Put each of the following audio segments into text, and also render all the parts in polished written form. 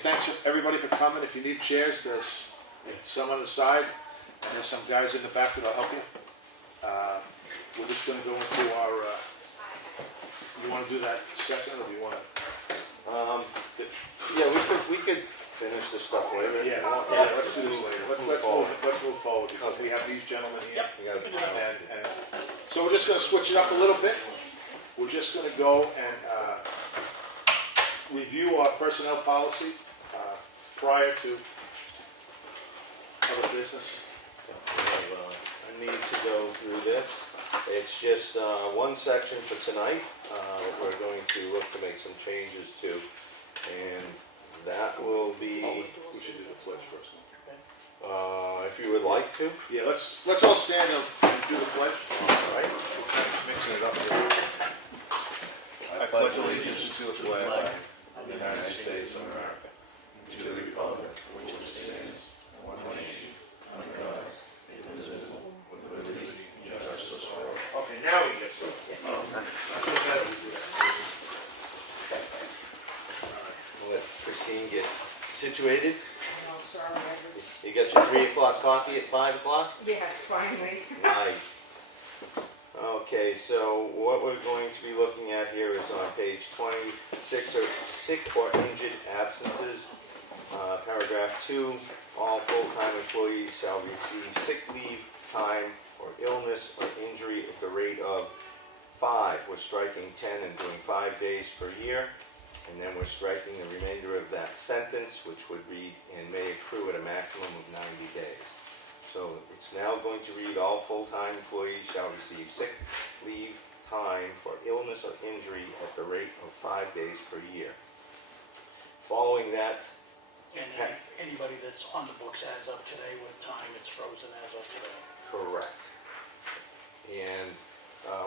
thanks for everybody for coming. If you need chairs, there's some on the side, and there's some guys in the back that'll help you. We're just gonna go into our, you wanna do that second, or do you wanna? Yeah, we could finish this stuff later. Yeah, let's do this later. Let's move forward, because we have these gentlemen here. We gotta- And so we're just gonna switch it up a little bit. We're just gonna go and review our personnel policy prior to other business. I need to go through this. It's just one section for tonight that we're going to look to make some changes to, and that will be. We should do the pledge first. If you would like to. Yeah, let's all stand and do the pledge. All right. We're kind of mixing it up here. I pledge allegiance to the flag of the United States of America, to the republic for which it stands, one nation, under God, indivisible, with liberty and justice for all. Okay, now we get started. We'll let Christine get situated. Oh, sorry, I was, You got your 3 o'clock coffee at 5 o'clock? yes, finally. Nice. Okay, so what we're going to be looking at here is on page 26, or sick or injured absences. Paragraph 2, all full-time employees shall receive sick leave time for illness or injury at the rate of 5. We're striking 10 and doing 5 days per year. And then we're striking the remainder of that sentence, which would read, and may accrue at a maximum of 90 days. So it's now going to read, all full-time employees shall receive sick leave time for illness or injury at the rate of 5 days per year. Following that, And anybody that's on the books as of today with time, it's frozen as of today. correct. And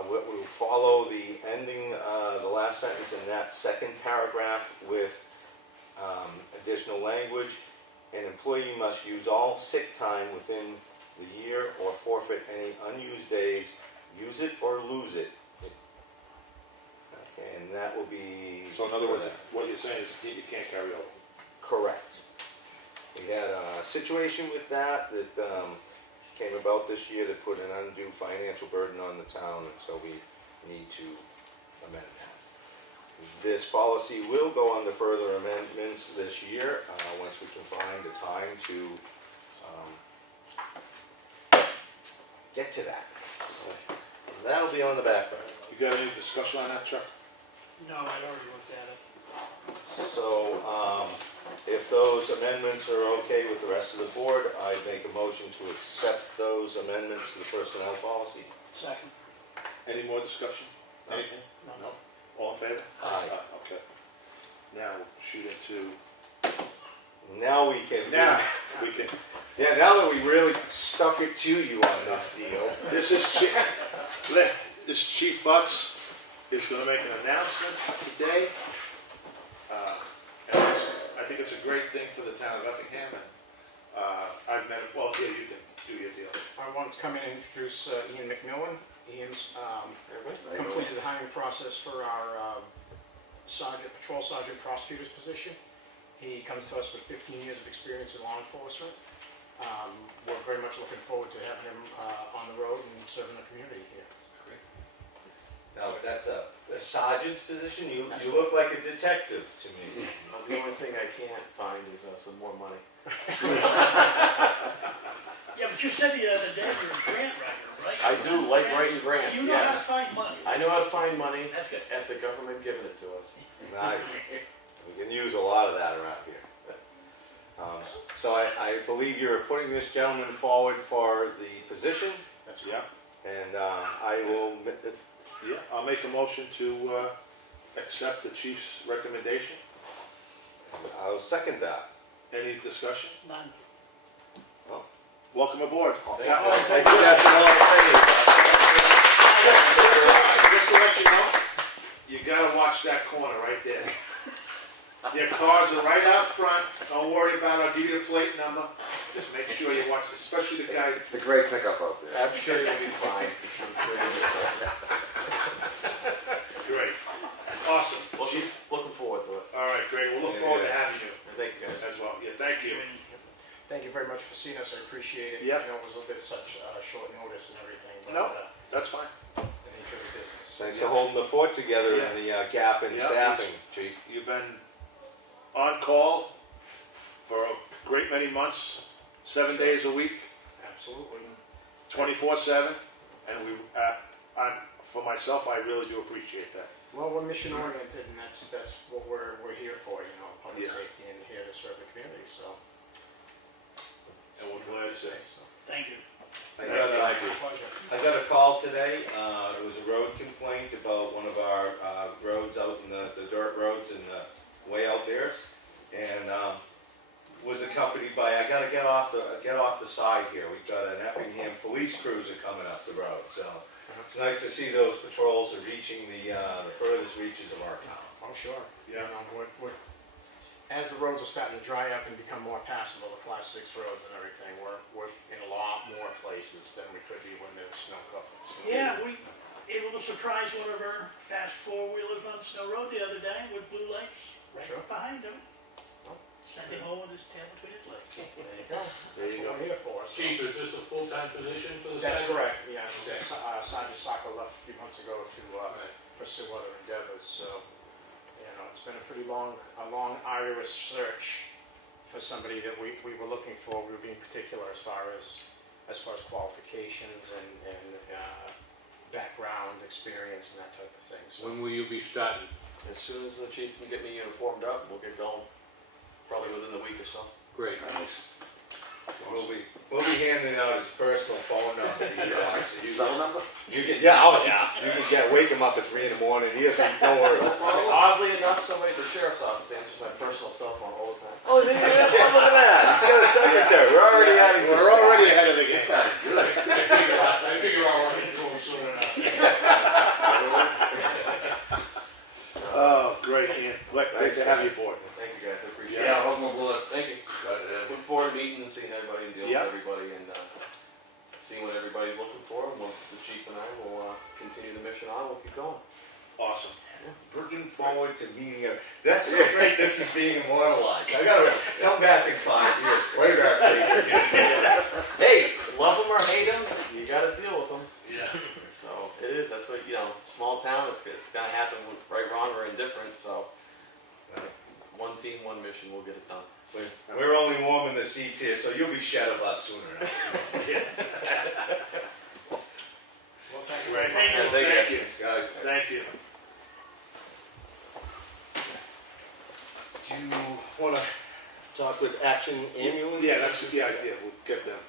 what will follow the ending, the last sentence in that second paragraph with additional language. An employee must use all sick time within the year or forfeit any unused days, use it or lose it. Okay, and that will be... So in other words, what you're saying is you can't carry over. Correct. We had a situation with that came about this year that put an undue financial burden on the town, and so we need to amend that. This policy will go under further amendments this year, once we can find a time to get to that. So that'll be on the background. You got any discussion on that, Chuck? No, I already looked at it. So, if those amendments are okay with the rest of the board, I'd make a motion to accept those amendments to the personnel policy. Second. Any more discussion? No. Anything? No. All in favor? Aye. Okay. Now we'll shoot into. Now we can. Now we can. Yeah, now that we really stuck it to you on this deal. This is Chief Butts is going to make an announcement today. And I think it's a great thing for the town of Effingham. And I've met. Well, yeah, you can do your deal. I wanted to come in and introduce Ian McMillan. Ian's completed the hiring process for our patrol sergeant prosecutor's position. He comes to us with 15 years of experience in law enforcement. We're very much looking forward to having him on the road and serving the community here. Now, that's a sergeant's position? You look like a detective to me. The only thing I can't find is some more money. Yeah, but you said the other day you're a grant writer, right? I do like writing grants, You know how to yes. find money. I know how to find money That's good. at the government giving it to us. Nice. We can use a lot of that around here. So I believe you're putting this gentleman forward for the position, Yeah. and I will, Yeah. I'll make a motion to accept the chief's recommendation. I'll second that. Any discussion? None. Welcome aboard. Thank Now, you. thank you. That's all I'm saying. Just to let you know, you gotta watch that corner right there. Your cars are right out front. Don't worry about it. I'll give you the plate number. Just make sure you watch, especially the guy. It's a great pickup out there. I'm sure you'll be fine. I'm sure you'll be fine. Great. Awesome. Looking forward to it. All right, great. We'll look forward to having you. Thank you, guys. Thank you. Thank you very much for seeing us, I appreciate it. Yep. I know it was a little bit such short notice and everything, but No. That's fine. the nature of the business. Thanks for holding the fort together in the gap in Yeah. staffing, chief. You've been on call for a great many months, 7 days a week, Absolutely. 24/7, and for myself, I really do appreciate that. Well, we're mission oriented, and that's what we're here for, you know, public Yeah. safety, and here to serve the community, so. And we're glad to say. So, Thank you. I Thank got you. a- my pleasure. I got a call today, it was a road complaint about one of our roads out in the dirt roads and the way out there. And was accompanied by, I gotta get off the side here, we've got an Effingham police cruiser coming up the road. So it's nice to see those patrols are reaching the furthest reaches of our town. Oh, sure. Yeah. You know, as the roads are starting to dry up and become more passable, the class 6 roads and everything, we're in a lot more places than we could be when there was snow cover. So, Yeah, we able to surprise one of our fast four-wheelers on Snow Road the other day with blue lights right Sure. behind him. Oh. Sending home with his tail between his legs. There you go. There you That's what go. we're here for. So. Chief, is this a full-time position for the That's sergeant? correct, yes. Okay. Sergeant Sacco left a few months ago to Right. pursue other endeavors, so, you know, it's been a long, arduous search for somebody that we were looking for. We were being particular as far as qualifications and background, experience, and that type of thing, so. When will you be starting? As soon as the chief can get me formed up, we'll get going. Probably within a week or so. Great. We'll be handing out his personal phone number to you guys. So Cell number? you can, you can wake him up at 3 in the morning. He doesn't, don't worry. Oddly enough, somebody at the sheriff's office answers my personal cell phone all the time. Oh, look at that. He's got a secretary. We're already adding to We're already ahead of the This game. guy's good. I figure I'll run into him soon enough. Oh, great, Ian. Great to have you aboard. Thank you guys, I appreciate it. Yeah. Welcome aboard. Thank you. Look forward to meeting and seeing everybody and dealing Yeah. with everybody and seeing what everybody's looking for. And the chief and I will continue the mission on. We'll keep going. Awesome. Looking forward to meeting him. That's so great. This is being immortalized. I gotta come back in 5 years. Way back there. Hey, love them or hate them, you got to deal with them. Yeah. So it is. That's what small town. It's gonna happen with right, wrong, or indifferent. So one team, one mission. We'll get it done. We're only warming the seats here, so you'll be shed of us sooner enough. Well, thank you. Great. Thank you. Thank you. Thanks, guys. Thank you. Do you want to talk with Action Ambulance? Yeah, that's the idea. We'll get them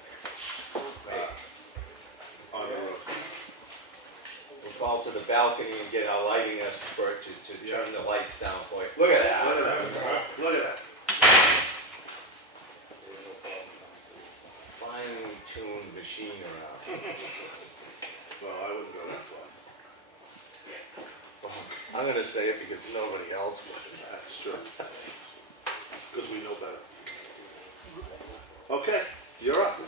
on the road. We'll fall to the balcony and get our lighting expert to turn the lights down for you. Look at that. Look at that. Look at that. Fine-tuned machine around. Well, I wouldn't go that far. I'm gonna say it because nobody else would. That's true. Because we know better. Okay, you're up.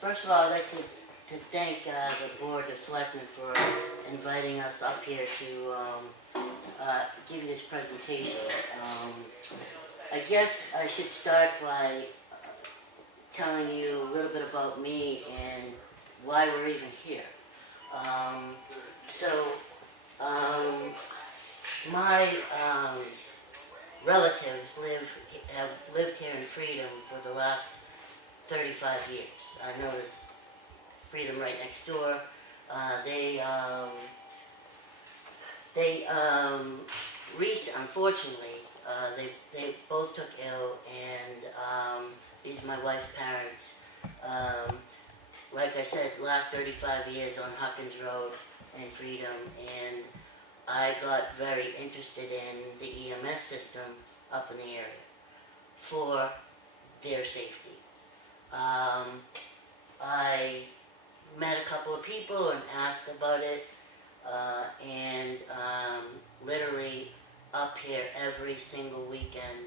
First of all, I'd like to thank the Board of Selectmen for inviting us up here to give you this presentation. I guess I should start by telling you a little bit about me and why we're even here. My relatives have lived here in Freedom for the last 35 years. I know there's Freedom right next door. Unfortunately, they both took ill, and these are my wife's parents. Like I said, last 35 years on Huckins Road in Freedom, and I got very interested in the EMS system up in the area for their safety. I met a couple of people and asked about it, and literally up here every single weekend,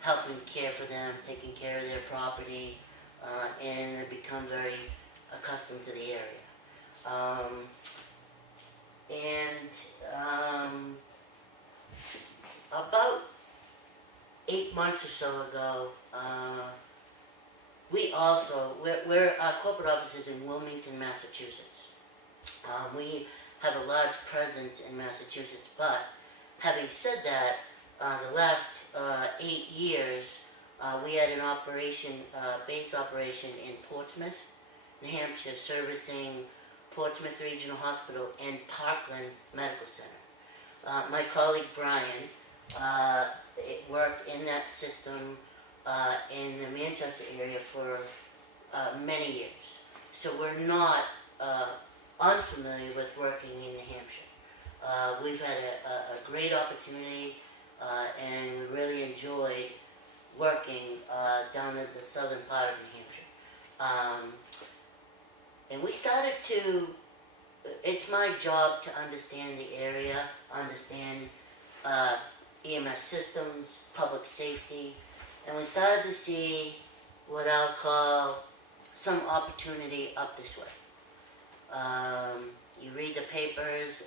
helping care for them, taking care of their property, and I've become very accustomed to the area. About 8 8 months or so ago, our corporate office is in Wilmington, Massachusetts. We have a large presence in Massachusetts, but having said that, the last 8 years, we had an operation, base operation in Portsmouth, New Hampshire, servicing Portsmouth Regional Hospital and Parkland Medical Center. My colleague Brian worked in that system in the Manchester area for many years. So we're not unfamiliar with working in New Hampshire. We've had a great opportunity and we really enjoyed working down in the southern part of New Hampshire. And we started to, it's my job to understand the area, understand EMS systems, public safety, and we started to see what I'll call some opportunity up this way. You read the papers,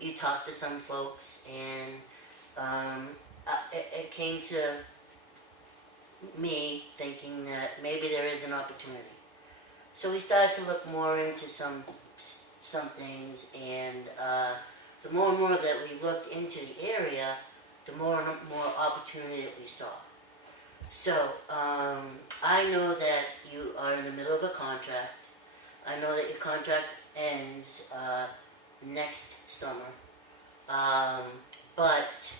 you talk to some folks, and it came to me thinking that maybe there is an opportunity. So we started to look more into some things, and the more and more that we looked into the area, the more and more opportunity that we saw. So I know that you are in the middle of a contract. I know that your contract ends next summer, but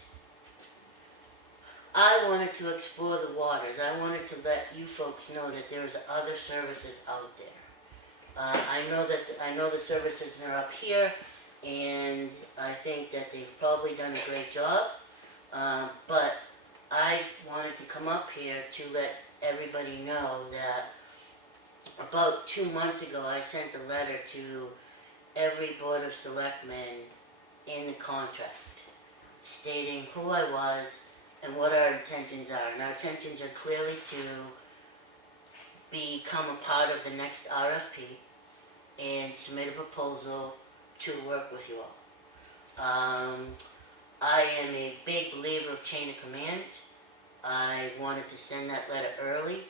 I wanted to explore the waters. I wanted to let you folks know that there's other services out there. I know the services are up here, and I think that they've probably done a great job. But I wanted to come up here to let everybody know that about 2 months ago I sent a letter to every Board of Selectmen in the contract stating who I was and what our intentions are. And our intentions are clearly to become a part of the next RFP and submit a proposal to work with you all. I am a big believer of chain of command. I wanted to send that letter early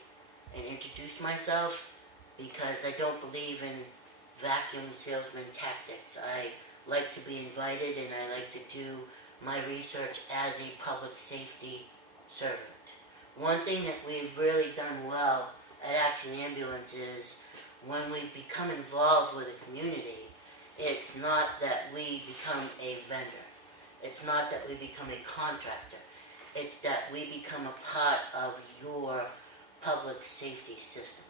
and introduce myself because I don't believe in vacuum salesman tactics. I like to be invited and I like to do my research as a public safety servant. One thing that we've really done well at Action Ambulance is when we become involved with a community, it's not that we become a vendor. It's not that we become a contractor. It's that we become a part of your public safety system.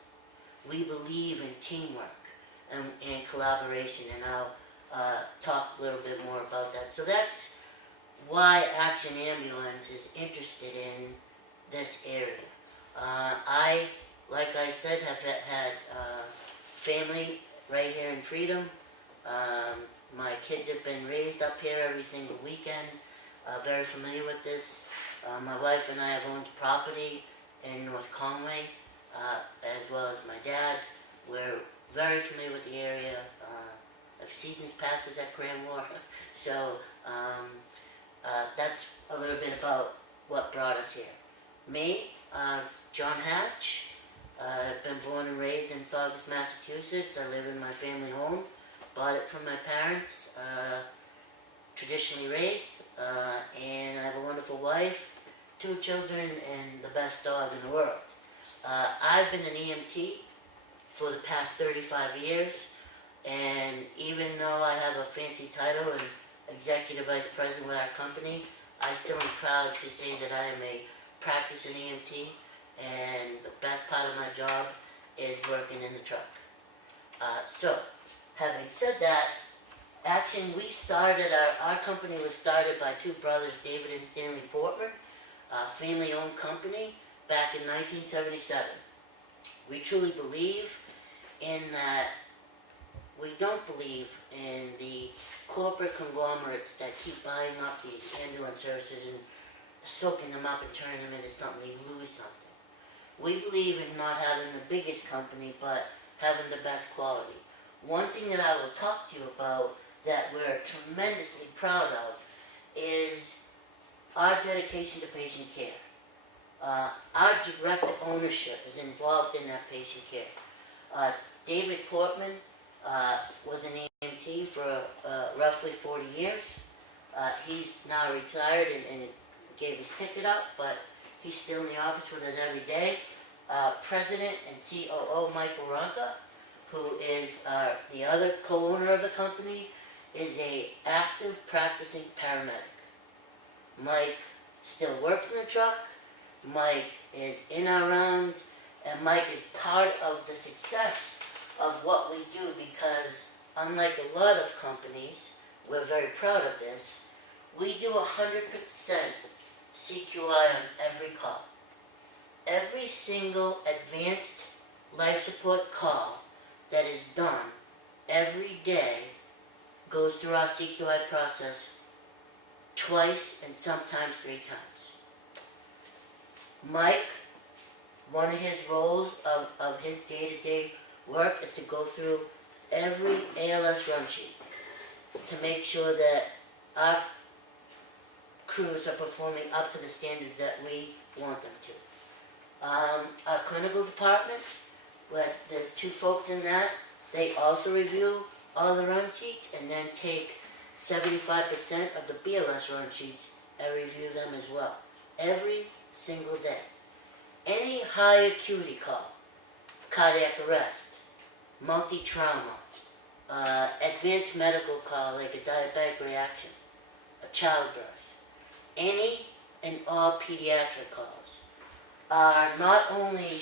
We believe in teamwork and collaboration, and I'll talk a little bit more about that. So that's why Action Ambulance is interested in this area. I, like I said, have had family right here in Freedom. My kids have been raised up here every single weekend. Very familiar with this. My wife and I have owned property in North Conway, as well as my dad. We're very familiar with the area. Have seasons passes at Cranmore. So that's a little bit about what brought us here. Me, John Hatch. I've been born and raised in Saugus, Massachusetts. I live in my family home. Bought it from my parents, traditionally raised, and I have a wonderful wife, 2 children, and the best dog in the world. I've been an EMT for the past 35 years, and even though I have a fancy title and Executive Vice President with our company, I still am proud to say that I am a practicing EMT, and the best part of my job is working in the truck. So, having said that, we started, our company was started by 2 brothers, David and Stanley Portman, a family-owned company back in 1977. We truly believe in that. We don't believe in the corporate conglomerates that keep buying up these ambulance services and soaking them up and turning them into something, you lose something. We believe in not having the biggest company, but having the best quality. One thing that I will talk to you about that we're tremendously proud of is our dedication to patient care. our direct ownership is involved in that patient care. David Portman was an EMT for roughly 40 years. He's now retired and gave his ticket up, but he's still in the office with us every day. President and COO Michael Ronca, who is the other co-owner of the company, is a active practicing paramedic. Mike still works in the truck. Mike is in our rounds, and Mike is part of the success of what we do because, unlike a lot of companies, we're very proud of this. We do 100% CQI on every call. Every single advanced life support call that is done every day goes through our CQI process twice and sometimes 3 times. Mike, one of his roles of his day-to-day work is to go through every ALS run sheet to make sure that our crews are performing up to the standards that we want them to. Our clinical department, there's 2 folks in that, they also review all the run sheets and then take 75% of the BLS run sheets and review them as well. Every single day. Any high acuity call, cardiac arrest, multi-trauma, advanced medical call like a diabetic reaction, a childbirth, any and all pediatric calls are not only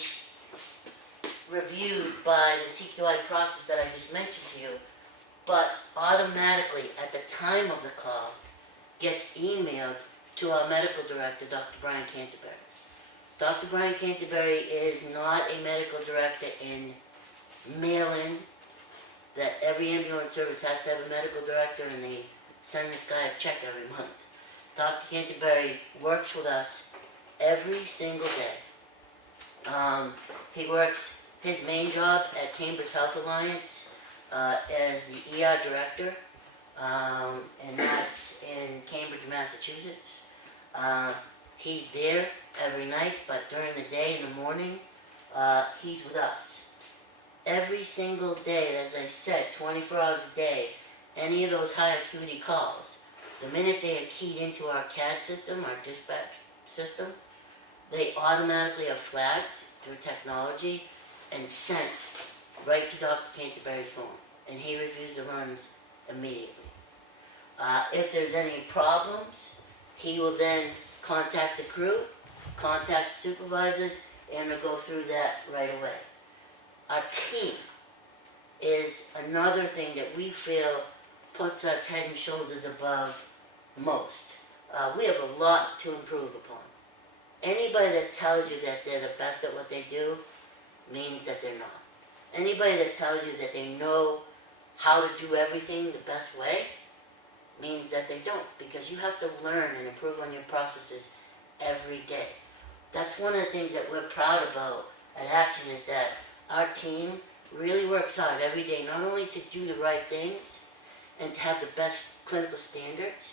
reviewed by the CQI process that I just mentioned to you, but automatically at the time of the call gets emailed to our medical director, Dr. Brian Canterbury. Dr. Brian Canterbury is not a medical director in mail-in, that every ambulance service has to have a medical director and they send this guy a check every month. Dr. Canterbury works with us every single day. He works his main job at Cambridge Health Alliance as the ER director, and that's in Cambridge, Massachusetts. He's there every night, but during the day, in the morning, he's with us. Every single day, as I said, 24 hours a day, any of those high acuity calls, the minute they are keyed into our CAD system, our dispatch system, they automatically are flagged through technology and sent right to Dr. Canterbury's phone, and he reviews the runs immediately. If there's any problems, he will then contact the crew, contact supervisors, and they'll go through that right away. Our team is another thing that we feel puts us head and shoulders above most. We have a lot to improve upon. Anybody that tells you that they're the best at what they do means that they're not. Anybody that tells you that they know how to do everything the best way means that they don't, because you have to learn and improve on your processes every day. That's one of the things that we're proud about at Action, is that our team really works hard every day, not only to do the right things and to have the best clinical standards,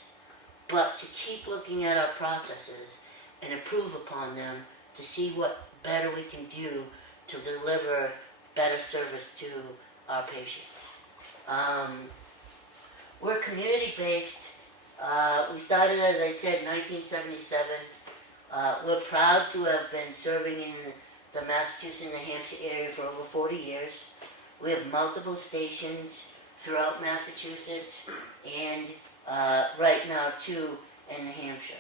but to keep looking at our processes and improve upon them to see what better we can do to deliver better service to our patients. We're community-based. We started, as I said, in 1977. We're proud to have been serving in the Massachusetts and New Hampshire area for over 40 years. We have multiple stations throughout Massachusetts and right now 2 in New Hampshire.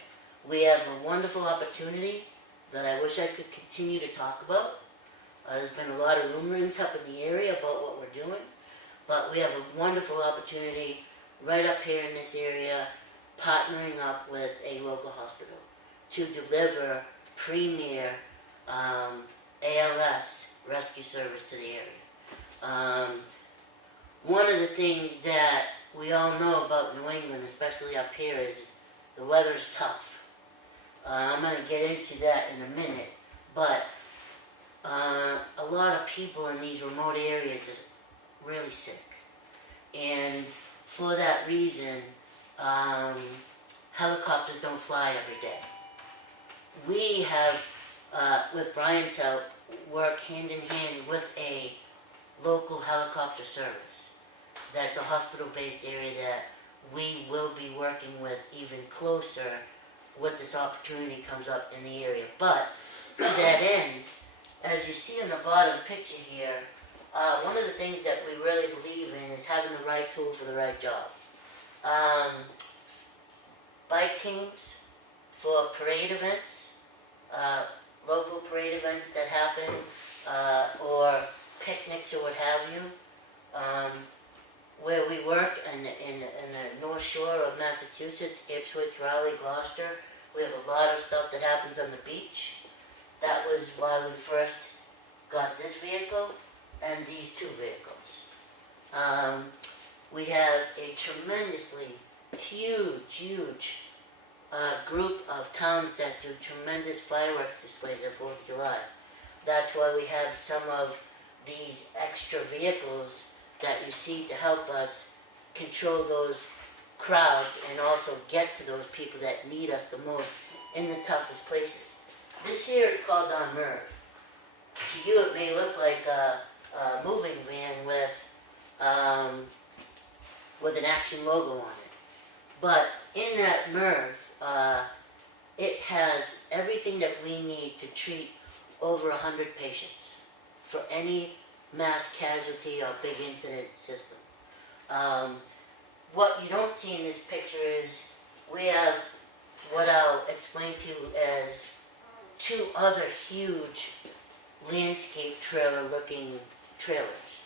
We have a wonderful opportunity that I wish I could continue to talk about. There's been a lot of rumors up in the area about what we're doing, but we have a wonderful opportunity right up here in this area, partnering up with a local hospital to deliver premier ALS rescue service to the area. One of the things that we all know about New England, especially up here, is the weather's tough. I'm going to get into that in a minute, but a lot of people in these remote areas are really sick. And for that reason, helicopters don't fly every day. We have with Brian's help, work hand in hand with a local helicopter service. That's a hospital-based area that we will be working with even closer when this opportunity comes up in the area. But to that end, as you see on the bottom picture here, one of the things that we really believe in is having the right tool for the right job. Bike teams for parade events, local parade events that happen, or picnics or what have you. Where we work in the North Shore of Massachusetts, Ipswich, Raleigh, Gloucester, we have a lot of stuff that happens on the beach. That was why we first got this vehicle and these two vehicles. We have a tremendously huge group of towns that do tremendous fireworks displays at 4th of July. That's why we have some of these extra vehicles that you see to help us control those crowds and also get to those people that need us the most in the toughest places. This here is called our MERV. To you it may look like a moving van with an action logo on it. But in that MERV, it has everything that we need to treat over 100 patients for any mass casualty or big incident system. What you don't see in this picture is we have what I'll explain to you as two other huge landscape trailer looking trailers.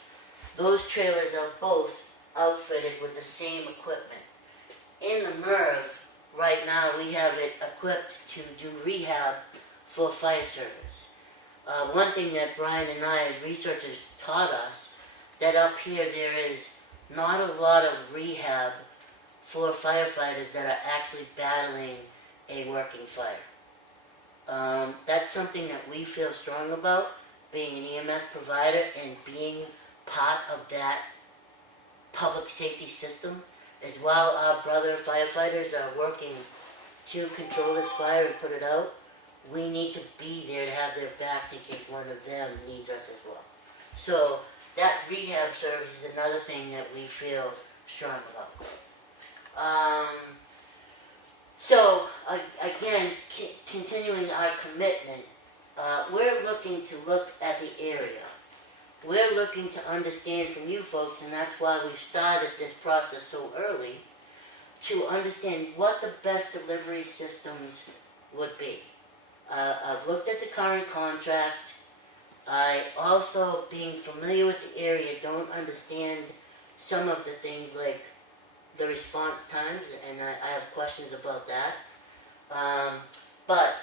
Those trailers are both outfitted with the same equipment. In the MERV, right now we have it equipped to do rehab for fire service. One thing that Brian and I as researchers taught us, that up here there is not a lot of rehab for firefighters that are actually battling a working fire. That's something that we feel strong about, being an EMS provider and being part of that public safety system. As while our brother firefighters are working to control this fire and put it out, we need to be there to have their backs in case one of them needs us as well. So that rehab service is another thing that we feel strong about. So again, continuing our commitment, we're looking to look at the area. We're looking to understand from you folks, and that's why we've started this process so early, to understand what the best delivery systems would be. I've looked at the current contract. I also, being familiar with the area, don't understand some of the things like the response times, and I have questions about that. But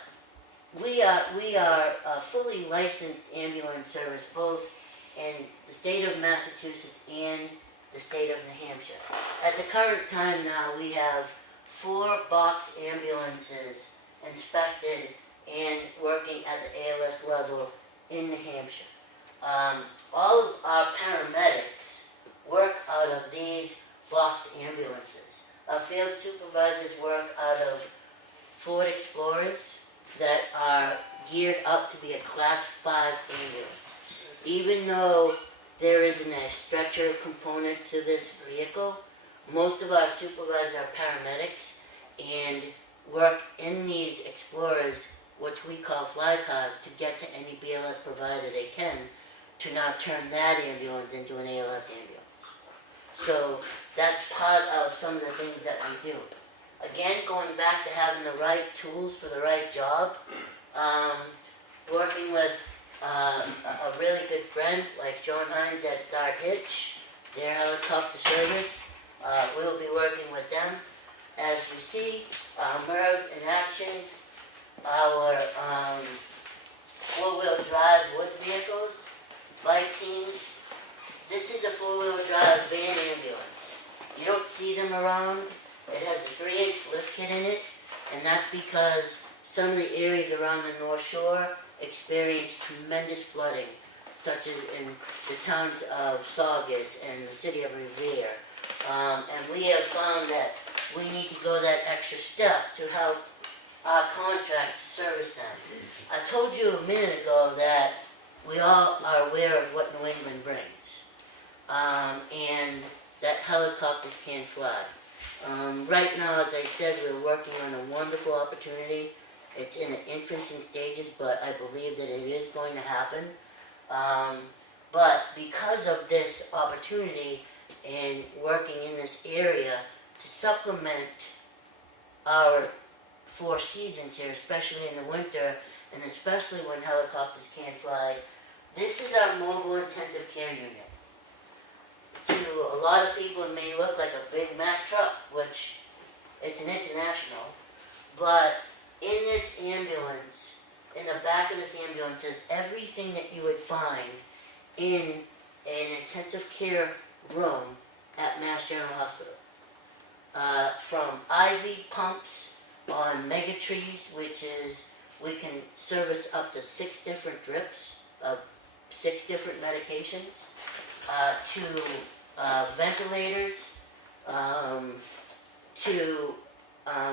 we are a fully licensed ambulance service, both in the state of Massachusetts and the state of New Hampshire. At the current time now, we have 4 box ambulances inspected and working at the ALS level in New Hampshire. All of our paramedics work out of these box ambulances. Our field supervisors work out of Ford Explorers that are geared up to be a Class 5 ambulance. Even though there isn't a stretcher component to this vehicle, most of our supervisors are paramedics and work in these Explorers, which we call fly cars, to get to any BLS provider they can to now turn that ambulance into an ALS ambulance. So that's part of some of the things that we do. Again, going back to having the right tools for the right job, working with a really good friend like John Hines at Dart Hitch, their helicopter service. We'll be working with them. As you see, MERV in action, our four-wheel drive wood vehicles, bike teams. This is a four-wheel drive van ambulance. You don't see them around. It has a 3-inch lift kit in it, and that's because some of the areas around the North Shore experience tremendous flooding, such as in the towns of Saugus and the city of Revere. And we have found that we need to go that extra step to help our contract to service them. I told you a minute ago that we all are aware of what New England brings, and that helicopters can't fly. Right now, as I said, we're working on a wonderful opportunity. It's in the infancy stages, but I believe that it is going to happen. But because of this opportunity and working in this area to supplement our 4 seasons here, especially in the winter, and especially when helicopters can't fly, this is our mobile intensive care unit. To a lot of people, it may look like a Big Mac truck, which it's an international, but in this ambulance, in the back of this ambulance, is everything that you would find in an intensive care room at Mass General Hospital. From IV pumps on mega trees, which is, we can service up to 6 different drips of 6 different medications, to ventilators,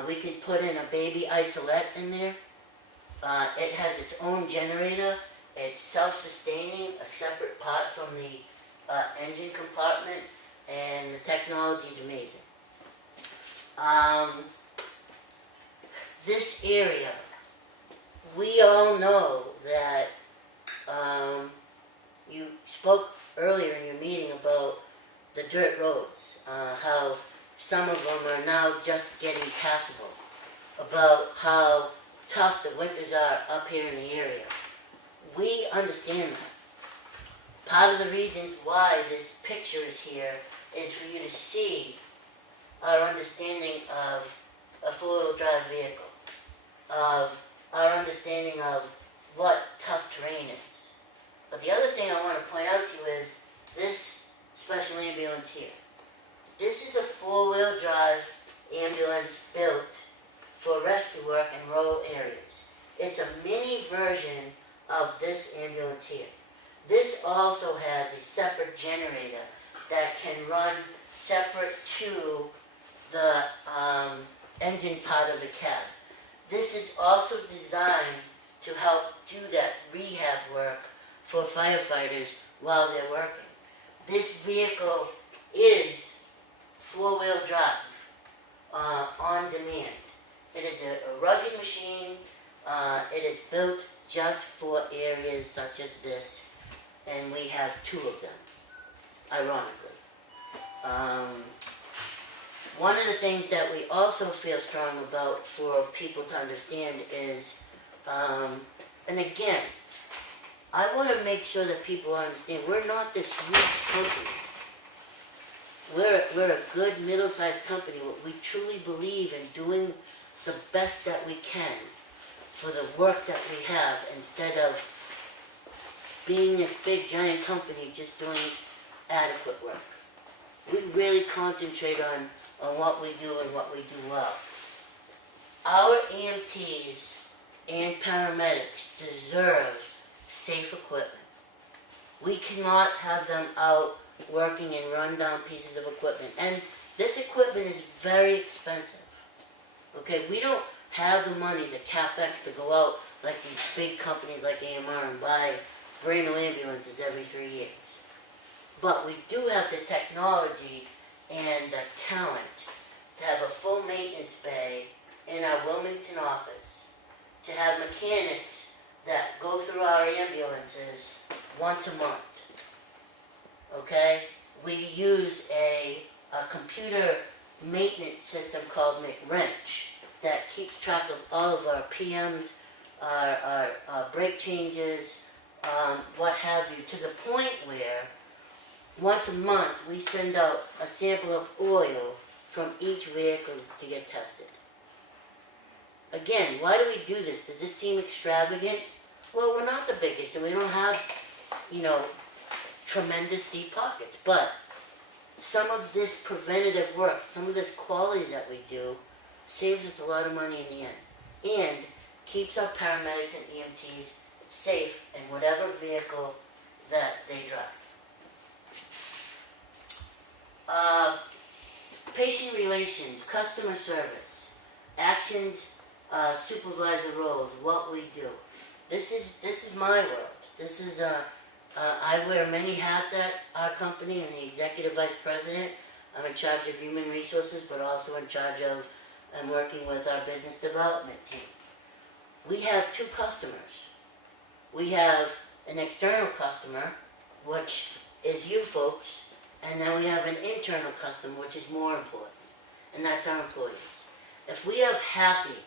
we can put in a baby isolette in there. It has its own generator. It's self-sustaining, a separate part from the engine compartment, and the technology is amazing. This area, we all know that you spoke earlier in your meeting about the dirt roads, how some of them are now just getting passable, about how tough the winters are up here in the area. We understand that. Part of the reasons why this picture is here is for you to see our understanding of a 4-wheel drive vehicle, of our understanding of what tough terrain is. But the other thing I want to point out to you is this special ambulance here. This is a 4-wheel drive ambulance built for rescue work in rural areas. It's a mini version of this ambulance here. This also has a separate generator that can run separate to the engine part of the cab. This is also designed to help do that rehab work for firefighters while they're working. This vehicle is 4-wheel drive on demand. It is a rugged machine. It is built just for areas such as this, and we have 2 of them, ironically. One of the things that we also feel strong about for people to understand is, and again, I want to make sure that people understand, we're not this huge company. We're a good middle-sized company. We truly believe in doing the best that we can for the work that we have, instead of being this big giant company just doing adequate work. We really concentrate on what we do and what we do well. Our EMTs and paramedics deserve safe equipment. We cannot have them out working in run-down pieces of equipment. And this equipment is very expensive. Okay, we don't have the money, the capex, to go out like these big companies like AMR and buy brand new ambulances every 3 years. But we do have the technology and the talent to have a full maintenance bay in our Wilmington office, to have mechanics that go through our ambulances once a month. Okay? We use a computer maintenance system called McWrench that keeps track of all of our PMs, our brake changes, what have you, to the point where once a month we send out a sample of oil from each vehicle to get tested. Again, why do we do this? Does this seem extravagant? Well, we're not the biggest, and we don't have, tremendous deep pockets, but some of this preventative work, some of this quality that we do, saves us a lot of money in the end, and keeps our paramedics and EMTs safe in whatever vehicle that they drive. Patient relations, customer service, actions supervisor roles, what we do. This is my world. This is I wear many hats at our company. I'm the executive vice president. I'm in charge of human resources, but also in charge of and working with our business development team. We have two customers. We have an external customer, which is you folks, and then we have an internal customer, which is more important, and that's our employees. If we have happy,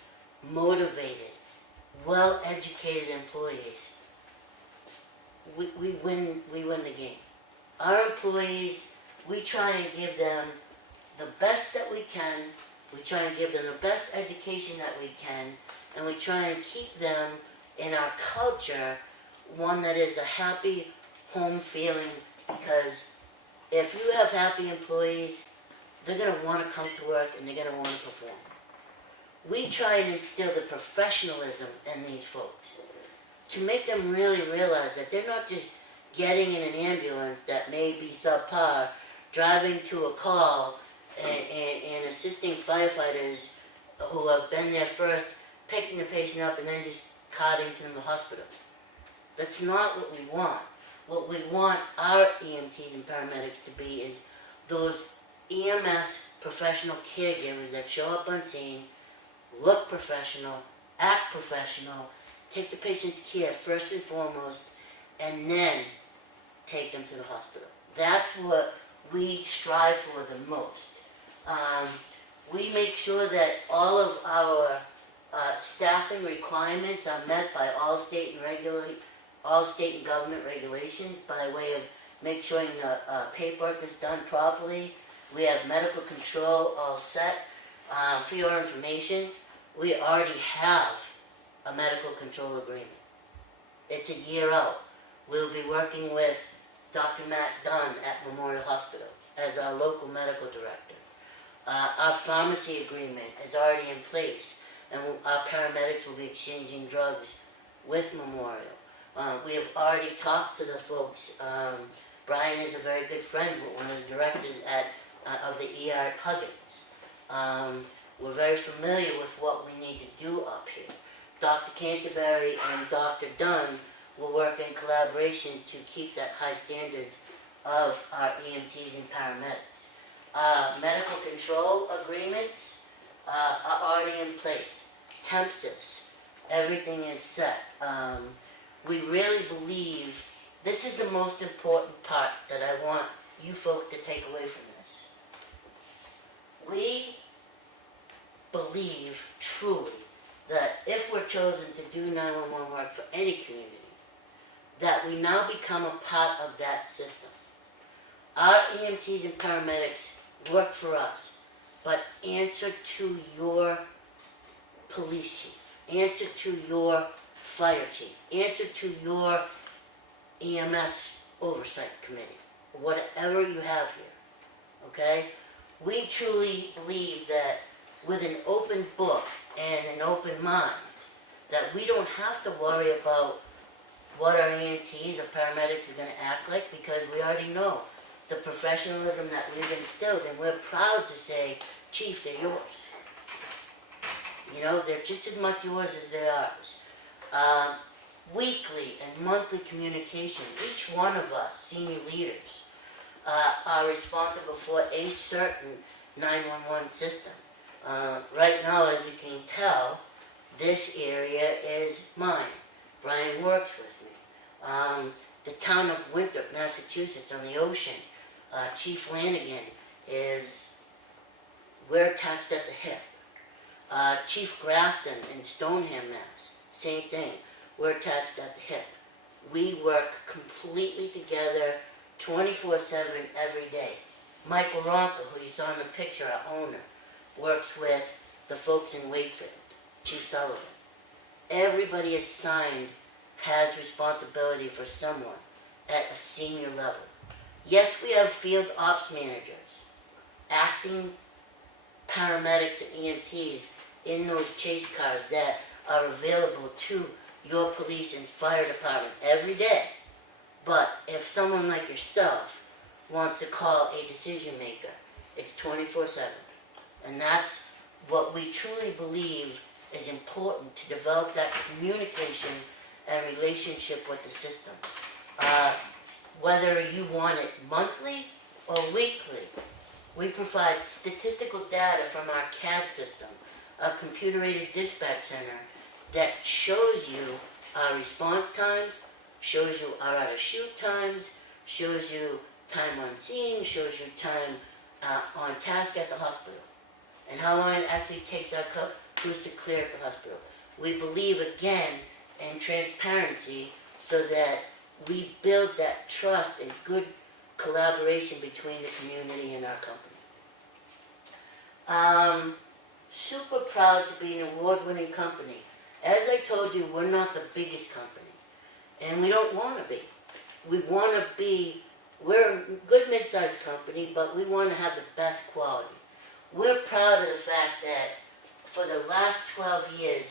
motivated, well-educated employees, we win the game. Our employees, we try and give them the best that we can, we try and give them the best education that we can, and we try and keep them in our culture, one that is a happy home feeling, because if you have happy employees, they're going to want to come to work and they're going to want to perform. We try and instill the professionalism in these folks to make them really realize that they're not just getting in an ambulance that may be subpar, driving to a call and assisting firefighters who have been there first, picking the patient up and then just carting to the hospital. That's not what we want. What we want our EMTs and paramedics to be is those EMS professional caregivers that show up on scene, look professional, act professional, take the patient's care first and foremost, and then take them to the hospital. That's what we strive for the most. We make sure that all of our staffing requirements are met by all state and government regulations by way of make sure the paperwork is done properly. We have medical control all set. For your information, we already have a medical control agreement. It's a year out. We'll be working with Dr. Matt Dunn at Memorial Hospital as our local medical director. Our pharmacy agreement is already in place, and our paramedics will be exchanging drugs with Memorial. We have already talked to the folks. Brian is a very good friend with one of the directors of the ER at Huggins. We're very familiar with what we need to do up here. Dr. Canterbury and Dr. Dunn will work in collaboration to keep that high standards of our EMTs and paramedics. Medical control agreements are already in place. Tempsys, everything is set. We really believe this is the most important part that I want you folks to take away from this. We believe truly that if we're chosen to do 911 work for any community, that we now become a part of that system. Our EMTs and paramedics work for us, but answer to your police chief, answer to your fire chief, answer to your EMS oversight committee, whatever you have here, okay? We truly believe that with an open book and an open mind, that we don't have to worry about what our EMTs or paramedics are going to act like, because we already know the professionalism that we've instilled, and we're proud to say, Chief, they're yours. You know, they're just as much yours as they're ours. Weekly and monthly communication, each one of us, senior leaders, are responsible for a certain 911 system. Right now, as you can tell, this area is mine. Brian works with me. The town of Winthrop, Massachusetts, on the ocean, Chief Flanagan we're attached at the hip. Chief Grafton in Stoneham, Mass, same thing. We're attached at the hip. We work completely together 24/7 every day. Michael Ronco, who you saw in the picture, our owner, works with the folks in Wakefield, Chief Sullivan. Everybody assigned has responsibility for someone at a senior level. Yes, we have field ops managers, acting paramedics and EMTs in those chase cars that are available to your police and fire department every day. But if someone like yourself wants to call a decision maker, it's 24/7. And that's what we truly believe is important. important to develop that communication and relationship with the system. Whether you want it monthly or weekly, we provide statistical data from our CAD system, a computer-aided dispatch center, that shows you our response times, shows you our out-of-shoot times, shows you time on scene, shows you time on task at the hospital, and how long it actually takes our crews to clear at the hospital. We believe, again, in transparency so that we build that trust and good collaboration between the community and our company. Super proud to be an award-winning company. As I told you, we're not the biggest company, and we don't want to be. We want to be, we're a good mid-sized company, but we want to have the best quality. We're proud of the fact that for the last 12 years,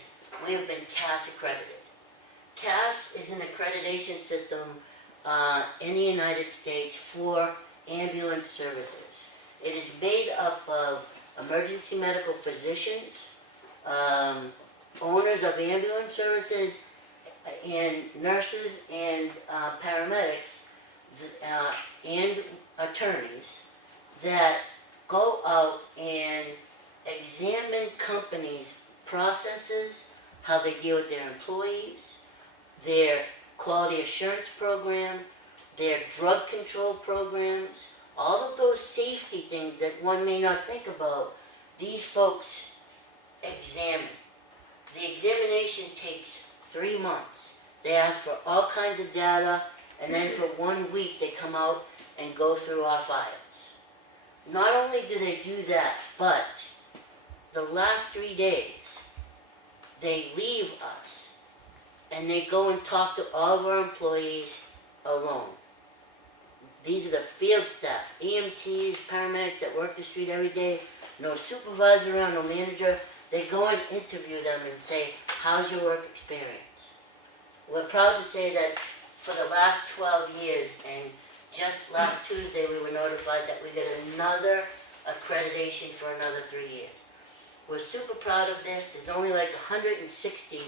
we have been CAS accredited. CAS is an accreditation system in the United States for ambulance services. It is made up of emergency medical physicians, owners of ambulance services, and nurses and paramedics and attorneys that go out and examine companies' processes, how they deal with their employees, their quality assurance program, their drug control programs, all of those safety things that one may not think about, these folks examine. The examination takes 3 months. They ask for all kinds of data, and then for 1 week they come out and go through our files. Not only do they do that, but the last 3 days, they leave us and they go and talk to all of our employees alone. These are the field staff, EMTs, paramedics that work the street every day, no supervisor around, no manager. They go and interview them and say, how's your work experience? We're proud to say that for the last 12 years, and just last Tuesday we were notified that we get another accreditation for another 3 years. We're super proud of this. There's only like 160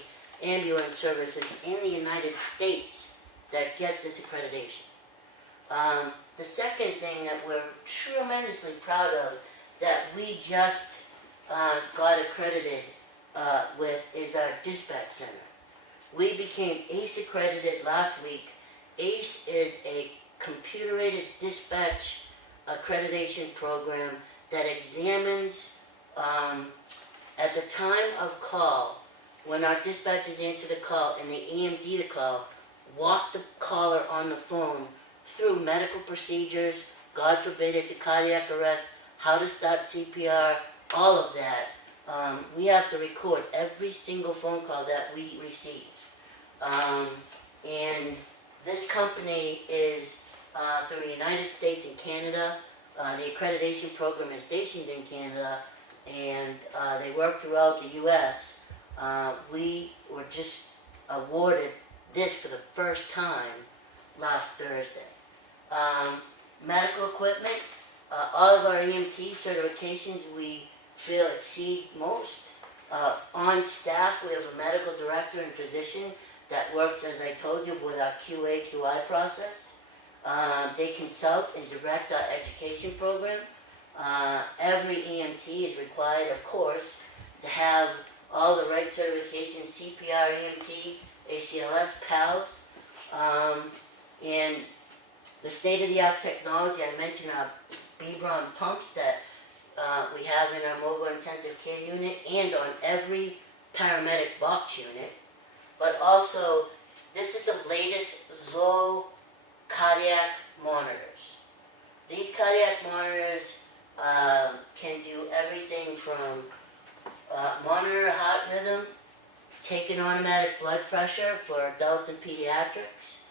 ambulance services in the United States that get this accreditation. The second thing that we're tremendously proud of that we just got accredited with is our dispatch center. We became ACE accredited last week. ACE is a computer-aided dispatch accreditation program that examines at the time of call, when our dispatchers answer the call and they EMD the call, walk the caller on the phone through medical procedures, God forbid it's a cardiac arrest, how to start CPR, all of that. We have to record every single phone call that we receive. And this company is through the United States and Canada. The accreditation program is stationed in Canada, and they work throughout the U.S. We were just awarded this for the first time last Thursday. Medical equipment, all of our EMT certifications we feel exceed most. On staff, we have a medical director and physician that works, as I told you, with our QA/QI process. They consult and direct our education program. Every EMT is required, of course, to have all the right certifications, CPR, EMT, ACLS, PALS, and the state-of-the-art technology. I mentioned our Bebron pumps that we have in our mobile intensive care unit and on every paramedic box unit. But also, this is the latest Zoe cardiac monitors. These cardiac monitors can do everything from monitor heart rhythm, take an automatic blood pressure for adults and pediatrics,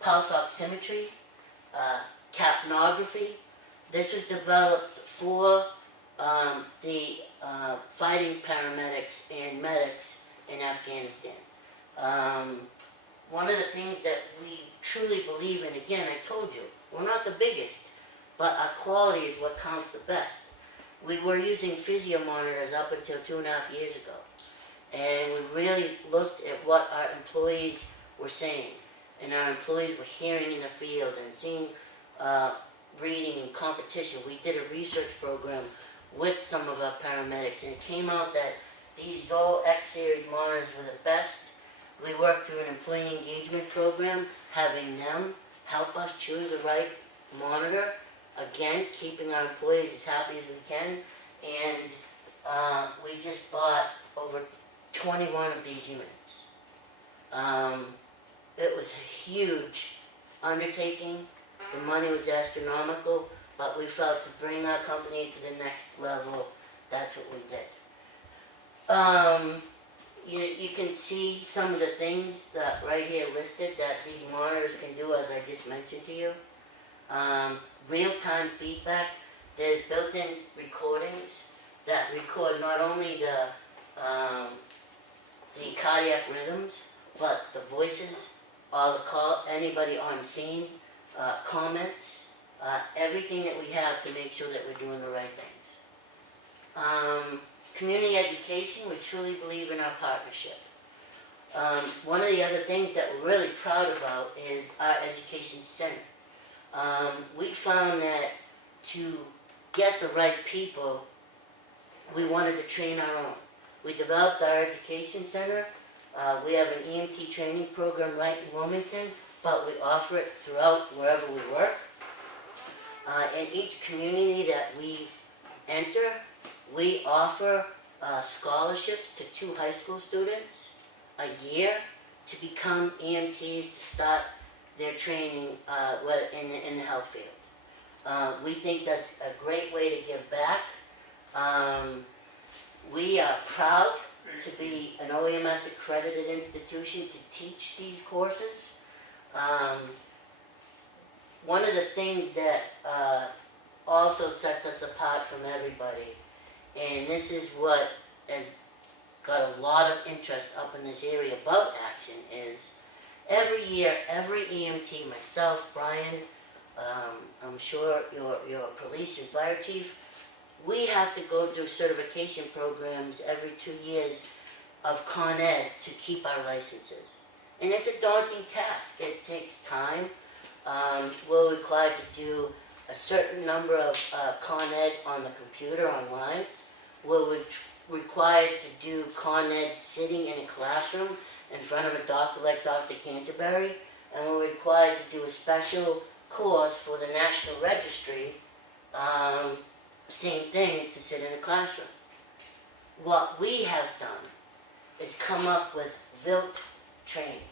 pulse oximetry, capnography. This was developed for the fighting paramedics and medics in Afghanistan. One of the things that we truly believe in, again, I told you, we're not the biggest, but our quality is what counts the best. we were using physio monitors up until 2.5 years ago. And we really looked at what our employees were saying. And our employees were hearing in the field and seeing reading and competition. We did a research program with some of our paramedics, and it came out that these Zoll X-Series monitors were the best. We worked through an employee engagement program, having them help us choose the right monitor. Again, keeping our employees as happy as we can. And we just bought over 21 of these units. It was a huge undertaking. The money was astronomical, but we felt to bring our company to the next level, that's what we did. You can see some of the things that right here listed that these monitors can do, as I just mentioned to you. Real-time feedback. There's built-in recordings that record not only the cardiac rhythms, but the voices, all the call, anybody on scene, comments, everything that we have to make sure that we're doing the right things. Community education, we truly believe in our partnership. One of the other things that we're really proud about is our education center. We found that to get the right people, we wanted to train our own. We developed our education center. We have an EMT training program right in Wilmington, but we offer it throughout wherever we work. In each community that we enter, we offer scholarships to 2 high school students a year to become EMTs to start their training in the health field. We think that's a great way to give back. We are proud to be an OEMS accredited institution to teach these courses. One of the things that also sets us apart from everybody, and this is what has got a lot of interest up in this area about action, is every year, every EMT, myself, Brian, I'm sure your police and fire chief, we have to go through certification programs every 2 years of Con Ed to keep our licenses. And it's a daunting task. It takes time. We're required to do a certain number of Con Ed on the computer online. We're required to do Con Ed sitting in a classroom in front of a doctor like Dr. Canterbury. And we're required to do a special course for the National Registry, same thing, to sit in a classroom. What we have done is come up with VILT training,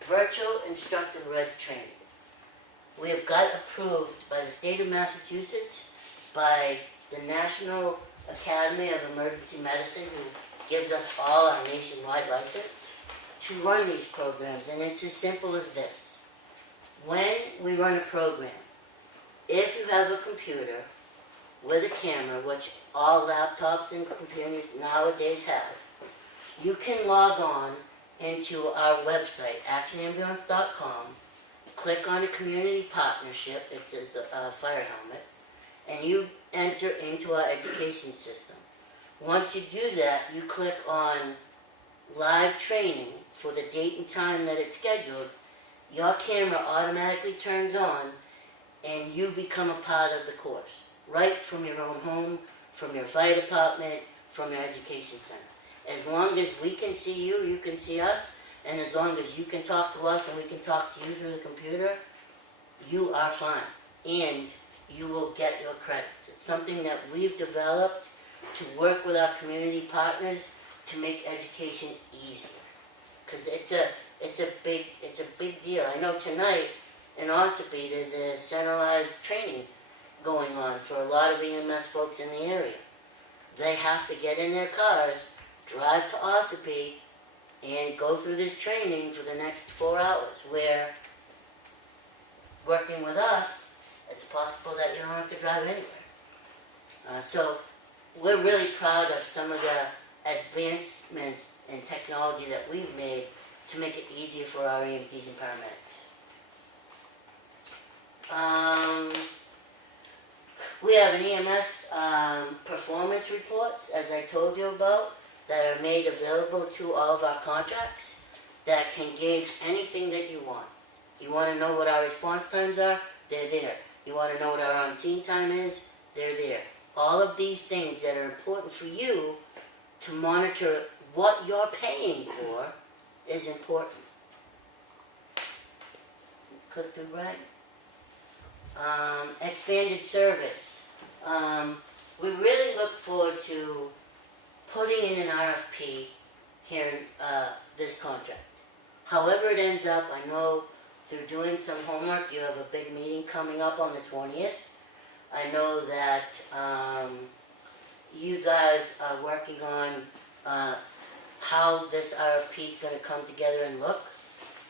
Virtual Instructor-Led Training. We have got approved by the state of Massachusetts, by the National Academy of Emergency Medicine, who gives us all our nationwide license, to run these programs. And it's as simple as this. When we run a program, if you have a computer with a camera, which all laptops and computers nowadays have, you can log on into our website, actionambulance.com, click on a community partnership, it says fire helmet, and you enter into our education system. Once you do that, you click on live training for the date and time that it's scheduled. Your camera automatically turns on and you become a part of the course, right from your own home, from your fire department, from your education center. As long as we can see you, you can see us, and as long as you can talk to us and we can talk to you through the computer, you are fine, and you will get your credits. It's something that we've developed to work with our community partners to make education easier, because it's a big deal. I know tonight in Ossipee there's a centralized training going on for a lot of EMS folks in the area. They have to get in their cars, drive to Ossipee, and go through this training for the next 4 hours, where working with us, it's possible that you don't have to drive anywhere. So we're really proud of some of the advancements in technology that we've made to make it easier for our EMTs and paramedics. We have an EMS performance reports, as I told you about, that are made available to all of our contracts that can gauge anything that you want. You want to know what our response times are? They're there. You want to know what our on-scene time is? They're there. All of these things that are important for you to monitor what you're paying for is important. Click through right. Expanded service. We really look forward to putting in an RFP here in this contract. However it ends up, I know through doing some homework, you have a big meeting coming up on the 20th. I know that you guys are working on how this RFP is going to come together and look.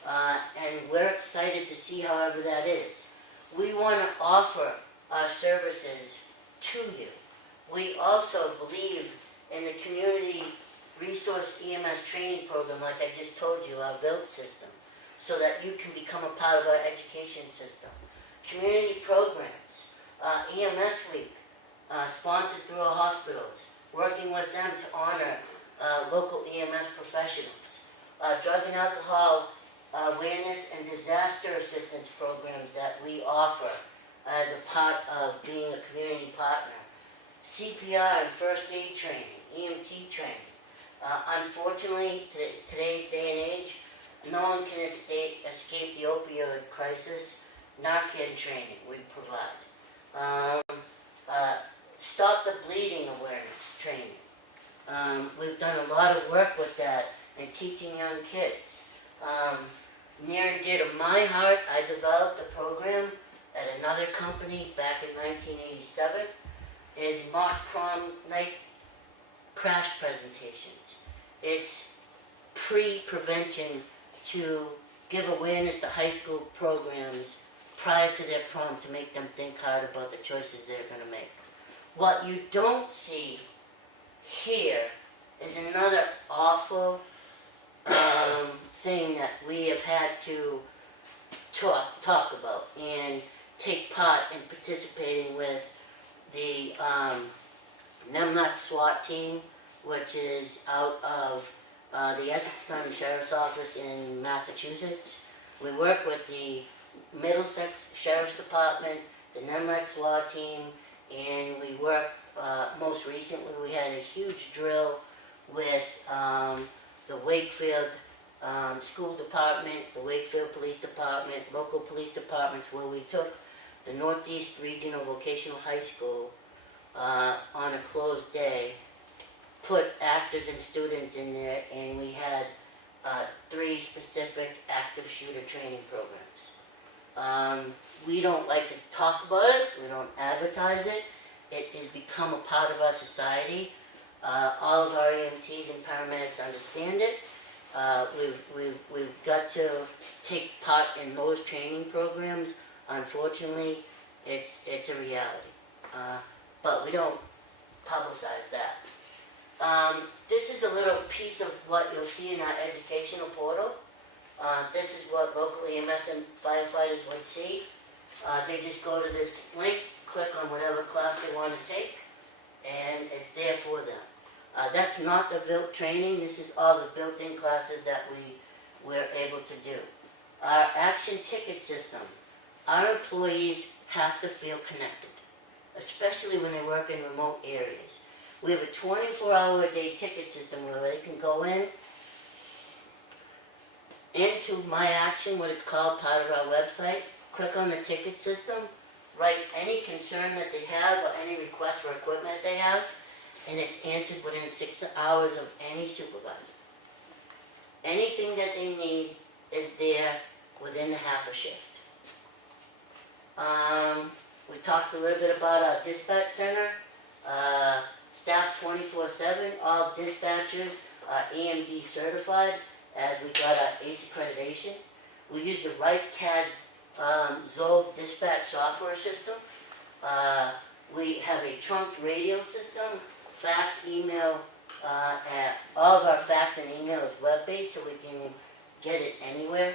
And we're excited to see however that is. We want to offer our services to you. We also believe in the community resource EMS training program, like I just told you, our VILT system, so that you can become a part of our education system. Community programs, EMS Week, sponsored through our hospitals, working with them to honor local EMS professionals. Drug and alcohol awareness and disaster assistance programs that we offer as a part of being a community partner. CPR and first aid training, EMT training. Unfortunately, today's day and age, no one can escape the opioid crisis. Narcan training we provide. Stop the bleeding awareness training. We've done a lot of work with that and teaching young kids. Near and dear to my heart, I developed a program at another company back in 1987. Is mock prom night crash presentations. It's pre-prevention to give awareness to high school programs prior to their prom to make them think hard about the choices they're going to make. What you don't see here is another awful thing that we have had to talk about and take part in participating with the NEMLEC SWAT team, which is out of the Essex County Sheriff's Office in Massachusetts. We work with the Middlesex Sheriff's Department, the NEMLEC SWAT team, and we work, most recently we had a huge drill with the Wakefield School Department, the Wakefield Police Department, local police departments, where we took the Northeast Regional Vocational High School on a closed day, put actors and students in there, and we had 3 specific active shooter training programs. We don't like to talk about it, we don't advertise it, it has become a part of our society. All of our EMTs and paramedics understand it. We've got to take part in those training programs. Unfortunately, it's a reality, but we don't publicize that. This is a little piece of what you'll see in our educational portal. This is what local EMS and firefighters would see. They just go to this link, click on whatever class they want to take, and it's there for them. That's not the VILT training. This is all the built-in classes that we're able to do. Our action ticket system. Our employees have to feel connected, especially when they work in remote areas. We have a 24-hour-a-day ticket system where they can go into My Action, what it's called, part of our website, click on the ticket system, write any concern that they have or any request for equipment they have, and it's answered within 6 hours of any supervisor. Anything that they need is there within a half a shift. We talked a little bit about our dispatch center. Staff 24/7, all dispatchers are EMD certified as we got our ACE accreditation. We use the RightCAD Zoll dispatch software system. We have a trunked radio system, fax, email, all of our fax and email is web-based, so we can get it anywhere.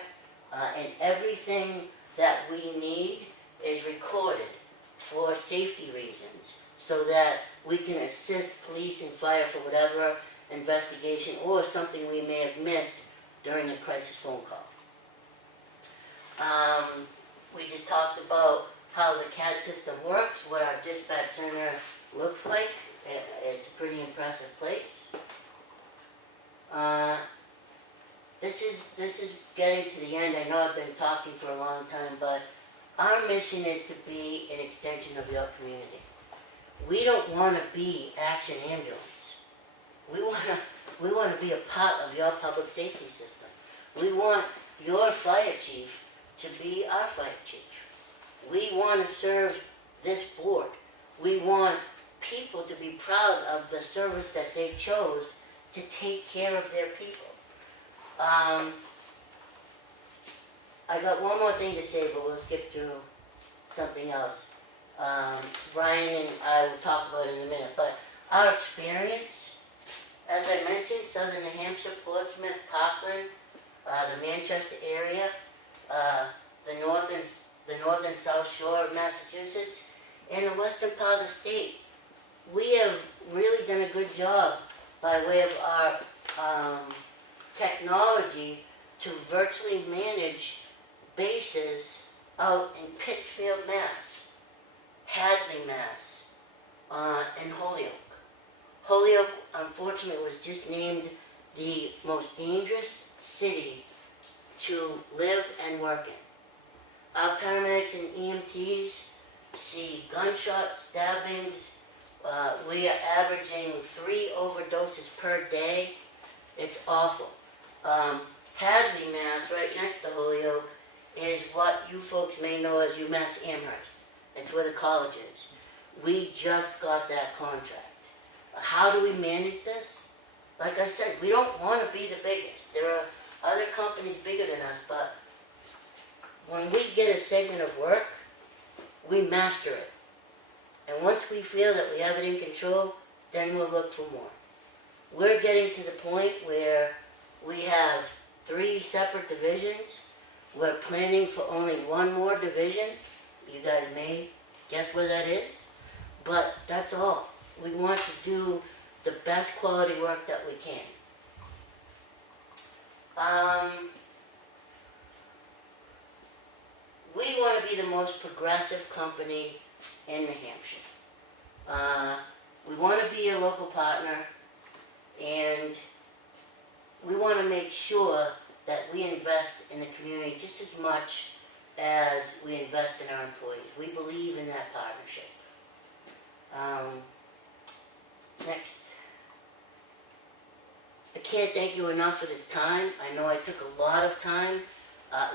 And everything that we need is recorded for safety reasons, so that we can assist police and fire for whatever investigation or something we may have missed during a crisis phone call. We just talked about how the CAD system works, what our dispatch center looks like. It's a pretty impressive place. This is getting to the end. I know I've been talking for a long time, but our mission is to be an extension of your community. We don't want to be Action Ambulance. We want to be a part of your public safety system. We want your fire chief to be our fire chief. We want to serve this board. We want people to be proud of the service that they chose to take care of their people. I got one more thing to say, but we'll skip through something else. Brian and I will talk about it in a minute, but our experience, as I mentioned, Southern New Hampshire, Portsmouth, Parkland, the Manchester area, the north and south shore of Massachusetts, and the western part of the state. We have really done a good job by way of our technology to virtually manage bases out in Pittsfield, Mass, Hadley, Mass, and Holyoke. Holyoke, unfortunately, was just named the most dangerous city to live and work in. Our paramedics and EMTs see gunshots, stabbings. We are averaging 3 overdoses per day. It's awful. Hadley, Mass, right next to Holyoke, is what you folks may know as UMass Amherst. It's where the college is. We just got that contract. How do we manage this? Like I said, we don't want to be the biggest. There are other companies bigger than us, but when we get a segment of work, we master it. And once we feel that we have it in control, then we'll look for more. We're getting to the point where we have 3 separate divisions. We're planning for only 1 more division. You guys may guess where that is, but that's all. We want to do the best quality work that we can. We want to be the most progressive company in New Hampshire. We want to be a local partner, and we want to make sure that we invest in the community just as much as we invest in our employees. We believe in that partnership. Next. I can't thank you enough for this time. I know I took a lot of time.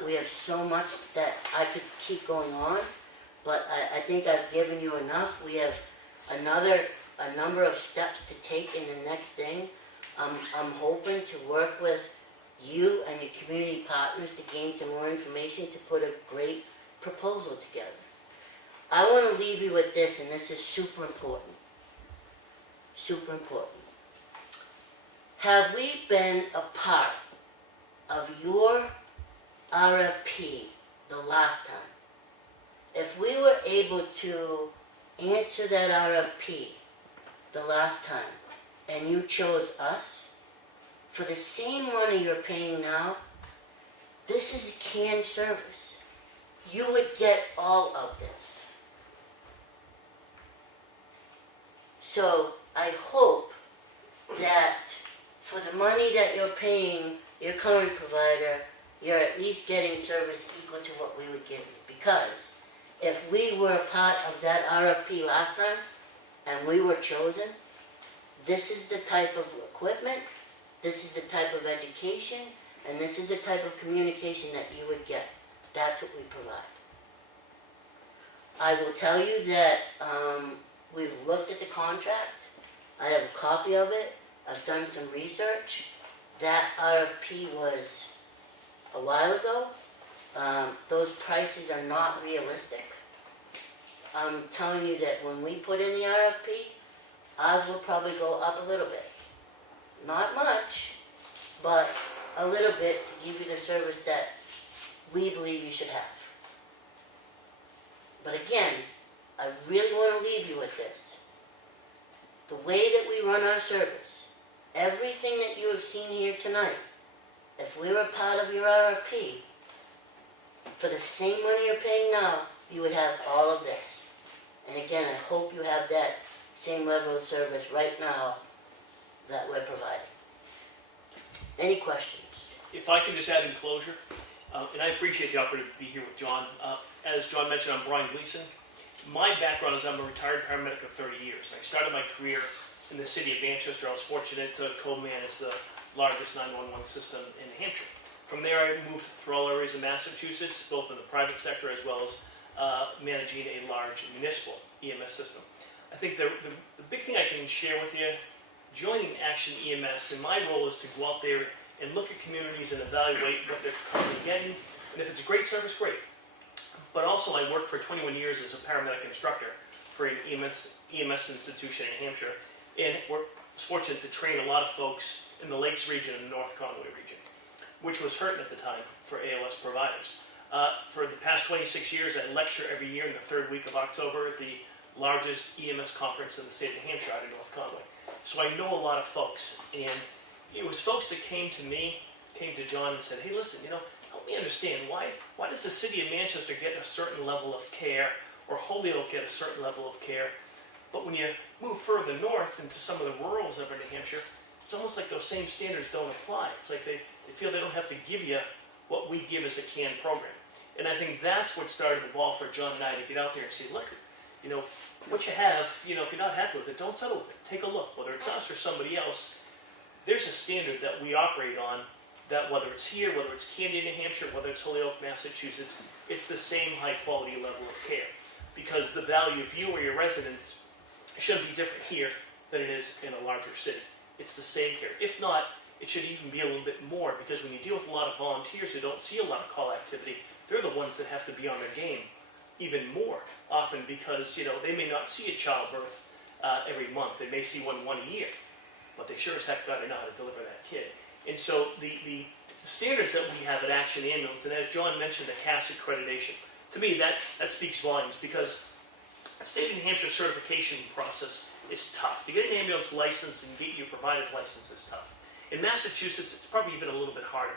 We have so much that I could keep going on, but I think I've given you enough. We have a number of steps to take in the next thing. I'm hoping to work with you and your community partners to gain some more information to put a great proposal together. I want to leave you with this, and this is super important. Super important. Have we been a part of your RFP the last time? If we were able to answer that RFP the last time, and you chose us, for the same money you're paying now, this is a canned service. You would get all of this. So I hope that for the money that you're paying your current provider, you're at least getting service equal to what we would give you. Because if we were a part of that RFP last time, and we were chosen, this is the type of equipment, this is the type of education, and this is the type of communication that you would get. That's what we provide. I will tell you that we've looked at the contract. I have a copy of it. I've done some research. That RFP was a while ago. Those prices are not realistic. I'm telling you that when we put in the RFP, ours will probably go up a little bit. Not much, but a little bit to give you the service that we believe you should have. But again, I I really want to leave you with this. The way that we run our service, everything that you have seen here tonight, if we were a part of your RFP, for the same money you're paying now, you would have all of this. And again, I hope you have that same level of service right now that we're providing. Any questions? If I can just add in closure, and I appreciate the opportunity to be here with John. As John mentioned, I'm Brian Gleason. My background is I'm a retired paramedic of 30 years. I started my career in the city of Manchester. I was fortunate to co-manage the largest 911 system in New Hampshire. From there, I moved through all areas of Massachusetts, both in the private sector as well as managing a large municipal EMS system. I think the big thing I can share with you, joining Action EMS, and my role is to go out there and look at communities and evaluate what they're currently getting. And if it's a great service, great. But also I worked for 21 years as a paramedic instructor for an EMS institution in Hampshire. And was fortunate to train a lot of folks in the Lakes region and the North Conway region, which was hurting at the time for ALS providers. For the past 26 years, I lecture every year in the third week of October at the largest EMS conference in the state of New Hampshire out in North Conway. So I know a lot of folks, and it was folks that came to John and said, hey, listen, help me understand, why does the city of Manchester get a certain level of care, or Holyoke get a certain level of care, but when you move further north into some of the rurals of New Hampshire, it's almost like those same standards don't apply. It's like they feel they don't have to give you what we give as a canned program. And I think that's what started the ball for John and I to get out there and say, look, what you have, if you're not happy with it, don't settle with it. Take a look, whether it's us or somebody else. There's a standard that we operate on, that whether it's here, whether it's Candy, New Hampshire, whether it's Holyoke, Massachusetts, it's the same high quality level of care. Because the value of you or your residents should be different here than it is in a larger city. It's the same care. If not, it should even be a little bit more, because when you deal with a lot of volunteers who don't see a lot of call activity, they're the ones that have to be on their game even more often, because they may not see a childbirth every month. They may see one a year, but they sure as heck got to know how to deliver that kid. And so the standards that we have at Action Ambulance, and as John mentioned, the CAS accreditation, to me that speaks volumes, because the state of New Hampshire certification process is tough. To get an ambulance license and get your provider's license is tough. In Massachusetts, it's probably even a little bit harder.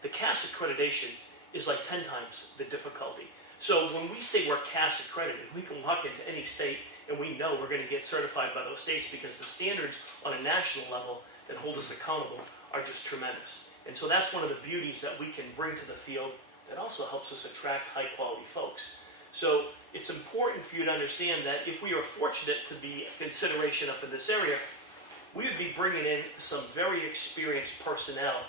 The CAS accreditation is like 10 times the difficulty. So when we say we're CAS accredited, we can walk into any state and we know we're going to get certified by those states, because the standards on a national level that hold us accountable are just tremendous. And so that's one of the beauties that we can bring to the field that also helps us attract high quality folks. So it's important for you to understand that if we are fortunate to be a consideration up in this area, we would be bringing in some very experienced personnel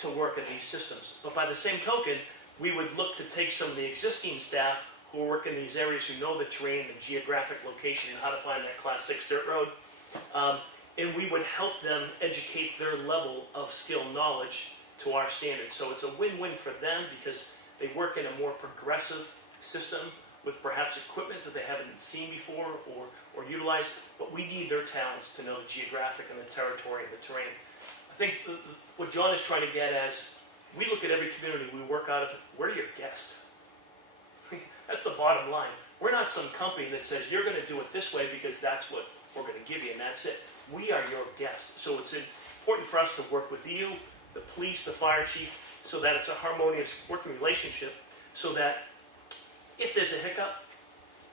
to work in these systems. But by the same token, we would look to take some of the existing staff who work in these areas, who know the terrain, the geographic location, and how to find that Class 6 dirt road, and we would help them educate their level of skill and knowledge to our standards. So it's a win-win for them, because they work in a more progressive system with perhaps equipment that they haven't seen before or utilized, but we need their talents to know the geographic and the territory and the terrain. I think what John is trying to get as, we look at every community we work out of, we're your guest. That's the bottom line. We're not some company that says, you're going to do it this way because that's what we're going to give you and that's it. We are your guest. So it's important for us to work with you, the police, the fire chief, so that it's a harmonious working relationship, so that if there's a hiccup,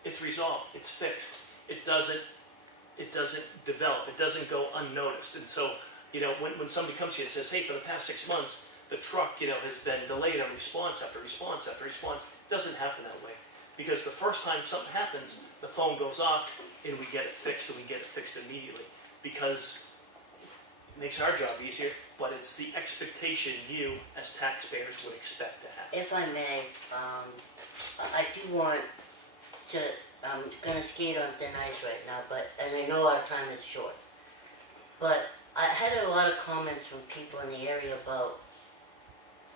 it's resolved, it's fixed. It doesn't develop, it doesn't go unnoticed. And so, when somebody comes to you and says, hey, for the past 6 months, the truck, has been delayed on response after response after response, it doesn't happen that way. Because the first time something happens, the phone goes off and we get it fixed, and we get it fixed immediately. Because it makes our job easier, but it's the expectation you, as taxpayers, would expect to have. If I may, I do want to, I'm going to skate on thin ice right now, and I know our time is short. But I had a lot of comments from people in the area about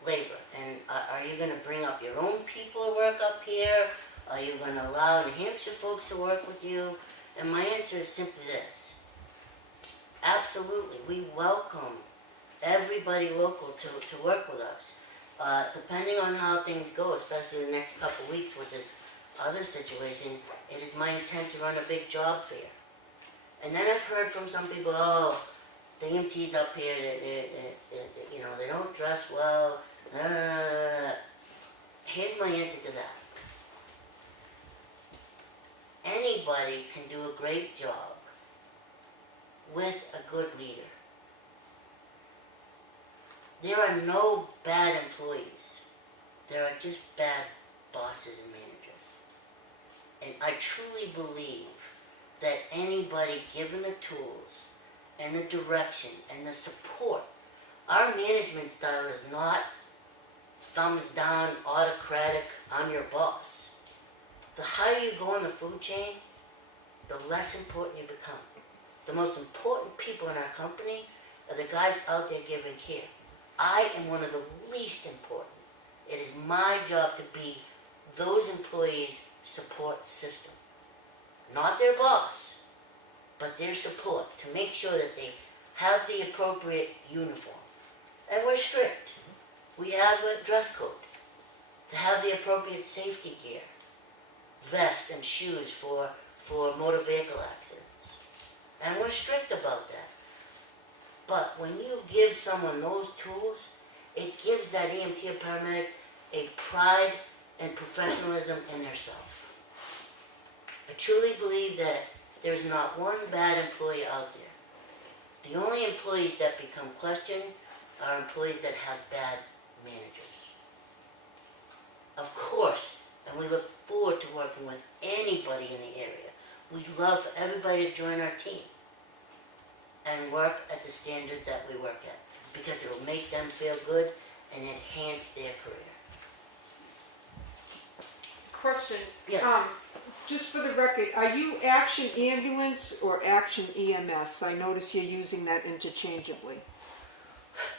labor. And are you going to bring up your own people to work up here? Are you going to allow New Hampshire folks to work with you? And my answer is simply this. Absolutely, we welcome everybody local to work with us. Depending on how things go, especially the next couple of weeks with this other situation, it is my intent to run a big job fair. And then I've heard from some people, oh, the EMTs up here, you know, they don't dress well. Here's my answer to that. Anybody can do a great job with a good leader. There are no bad employees. There are just bad bosses and managers. And I truly believe that anybody given the tools and the direction and the support, our management style is not thumbs down, autocratic, I'm your boss. The higher you go in the food chain, the less important you become. The most important people in our company are the guys out there giving care. I am one of the least important. It is my job to be those employees' support system. Not their boss, but their support to make sure that they have the appropriate uniform. And we're strict. We have a dress code to have the appropriate safety gear, vest and shoes for motor vehicle accidents. And we're strict about that. But when you give someone those tools, it gives that EMT or paramedic a pride and professionalism in their self. I truly believe that there's not one bad employee out there. The only employees that become questioned are employees that have bad managers. Of course, and we look forward to working with anybody in the area. We'd love for everybody to join our team and work at the standard that we work at, because it will make them feel good and enhance their career. Question. Yes. Just for the record, are you Action Ambulance or Action EMS? I notice you're using that interchangeably.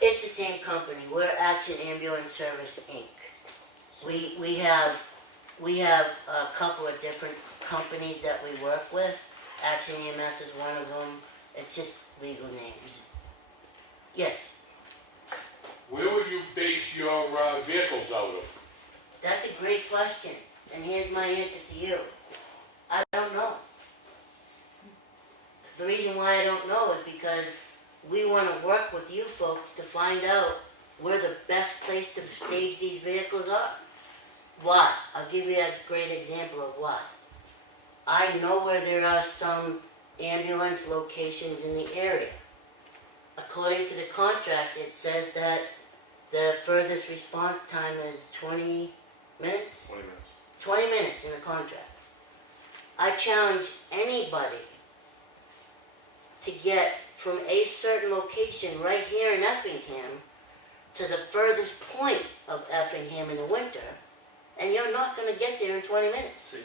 It's the same company. We're Action Ambulance Service, Inc. We have a couple of different companies that we work with. Action EMS is one of them. It's just legal names. Yes, Where will you base your vehicles out of? that's a great question. And here's my answer to you. I don't know. The reason why I don't know is because we want to work with you folks to find out where the best place to stage these vehicles are. Why? I'll give you a great example of why. I know where there are some ambulance locations in the area. According to the contract, it says that the furthest response time is 20 minutes? 20 minutes. 20 minutes in the contract. I challenge anybody to get from a certain location right here in Effingham to the furthest point of Effingham in the winter, and you're not going to get there in 20 minutes.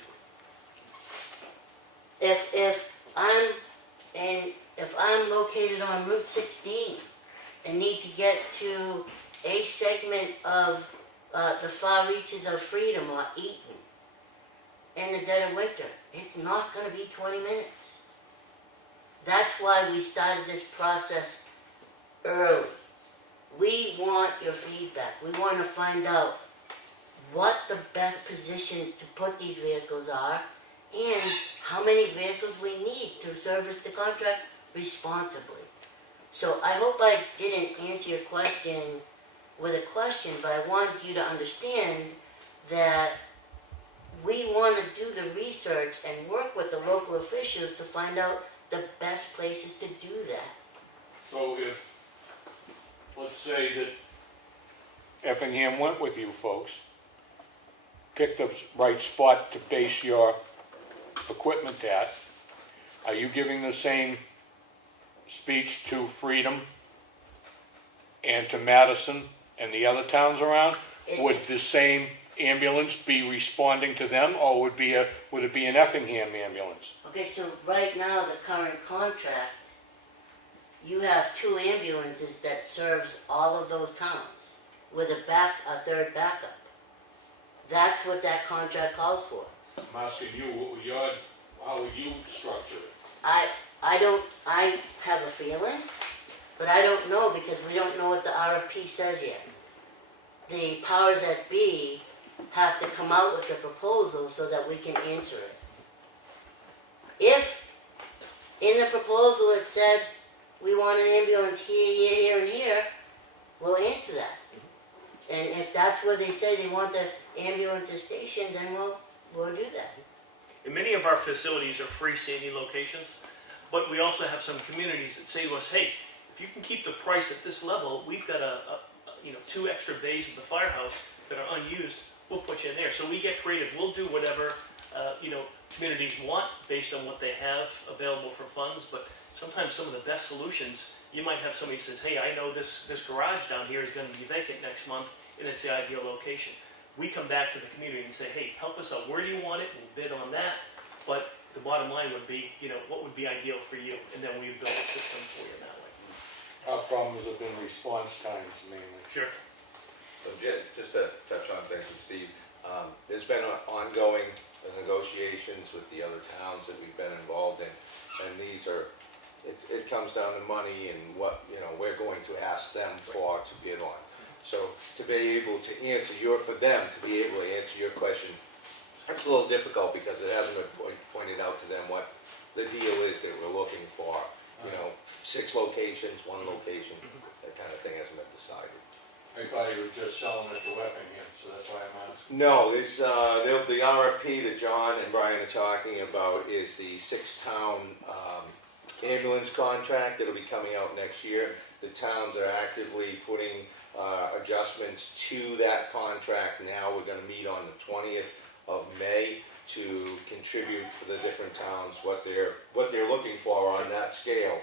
If I'm located on Route 16 and need to get to a segment of the far reaches of Freedom or Eaton in the dead of winter, it's not going to be 20 minutes. That's why we started this process early. We want your feedback. We want to find out what the best positions to put these vehicles are and how many vehicles we need to service the contract responsibly. So I hope I didn't answer your question with a question, but I want you to understand that we want to do the research and work with the local officials to find out the best places to do that. So if, let's say that Effingham went with you folks, picked the right spot to base your equipment at, are you giving the same speech to Freedom and to Madison and the other towns around? Would the same ambulance be responding to them, or would it be an Effingham ambulance? Okay, so right now, the current contract, you have 2 ambulances that serves all of those towns with a third backup. That's what that contract calls for. I'm asking you, how would you structure it? I have a feeling, but I don't know because we don't know what the RFP says yet. The powers that be have to come out with the proposal so that we can answer it. If in the proposal it said, we want an ambulance here, and here, we'll answer that. And if that's where they say they want the ambulance station, then we'll do that. And many of our facilities are freestanding locations, but we also have some communities that say to us, hey, if you can keep the price at this level, we've got 2 extra bays at the firehouse that are unused, we'll put you in there. So we get creative, we'll do whatever, communities want based on what they have available for funds, but sometimes some of the best solutions, you might have somebody who says, hey, I know this garage down here is gonna be vacant next month, and it's the ideal location. We come back to the community and say, hey, help us out, where do you want it, we'll bid on that, but the bottom line would be, what would be ideal for you, and then we would build a system for you that way. Our problems have been response times mainly. Sure. So just to touch on things with Steve, there's been ongoing negotiations with the other towns that we've been involved in, and these are, it comes down to money and what, we're going to ask them for to bid on. So to be able to answer for them to be able to answer your question, it's a little difficult because it hasn't been pointed out to them what the deal is that we're looking for. 6 locations, 1 location, that kind of thing hasn't been decided. I thought you were just selling it to Effingham, so that's why I'm asking. No, the RFP that John and Brian are talking about is the 6-town ambulance contract that'll be coming out next year. The towns are actively putting adjustments to that contract now. We're going to meet on the 20th of May to contribute for the different towns what they're looking for on that scale.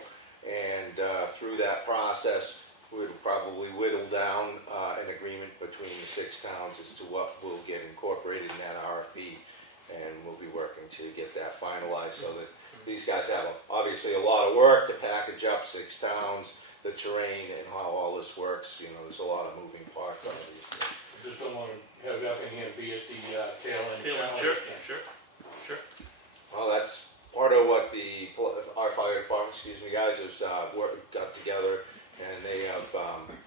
And through that process, we'll probably whittle down an agreement between the 6 towns as to what will get incorporated in that RFP, and we'll be working to get that finalized so that these guys have obviously a lot of work to package up 6 towns, the terrain, and how all this works. There's a lot of moving parts on these things. I just don't want to have Effingham be at the tail end. Sure. Well, that's part of what our fire department, guys, has got together, and they have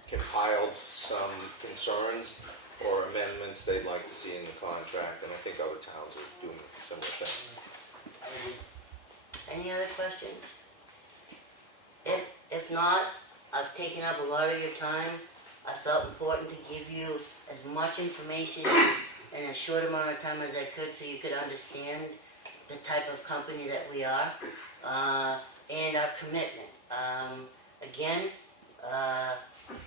compiled some concerns or amendments they'd like to see in the contract, and I think other towns are doing a similar thing. Any other questions? If not, I've taken up a lot of your time. I felt important to give you as much information in as short amount of time as I could so you could understand the type of company that we are and our commitment. Again,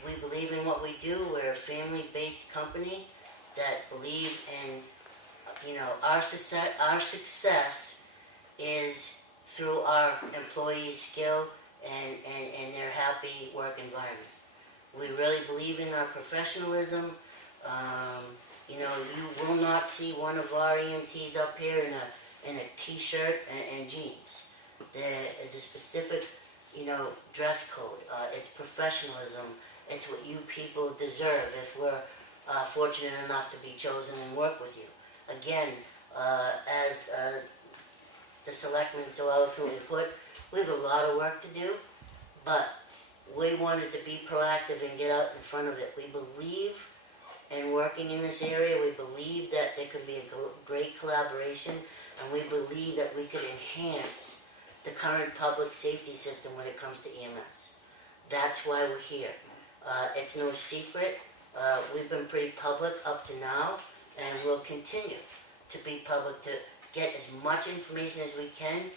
we believe in what we do. We're a family-based company that believe in, our success is through our employees' skill and their happy work environment. We really believe in our professionalism. You will not see one of our EMTs up here in a t-shirt and jeans. There is a specific, dress code. It's professionalism. It's what you people deserve if we're fortunate enough to be chosen and work with you. Again, as the Selectmen so eloquently put, we have a lot of work to do, but we wanted to be proactive and get out in front of it. We believe in working in this area. We believe that there could be a great collaboration, and we believe that we could enhance the current public safety system when it comes to EMS. That's why we're here. It's no secret. We've been pretty public up to now, and we'll continue to be public to get as much information as we can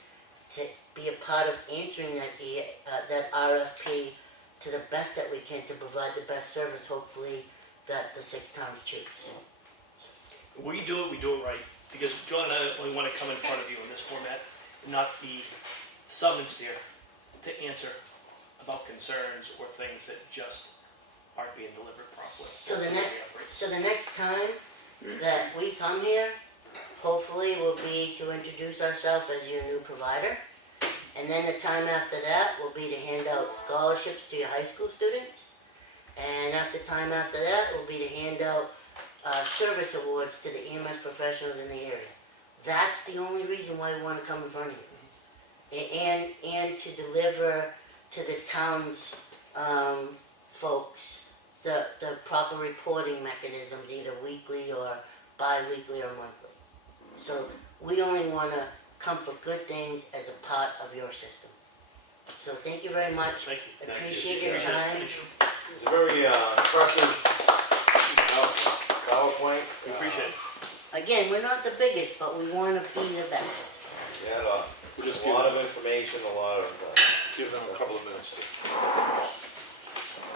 to be a part of answering that RFP to the best that we can to provide the best service, hopefully, that the 6 towns choose. We do it right, because John and I only want to come in front of you in this format and not be summoned here to answer about concerns or things that just aren't being delivered properly. So That's the the way we operate. So the next time that we come here, hopefully will be to introduce ourselves as your new provider. And then the time after that will be to hand out scholarships to your high school students. And time after that will be to hand out service awards to the EMS professionals in the area. That's the only reason why we want to come in front of you. And to deliver to the town's folks the proper reporting mechanisms, either weekly or bi-weekly or monthly. So we only want to come for good things as a part of your system. So thank you very much. Thank you. Appreciate your time. It's a very impressive PowerPoint. We appreciate it. Again, we're not the biggest, but we want to be the best. Yeah, We'll just a lot of information, a lot of. give them a couple of minutes to.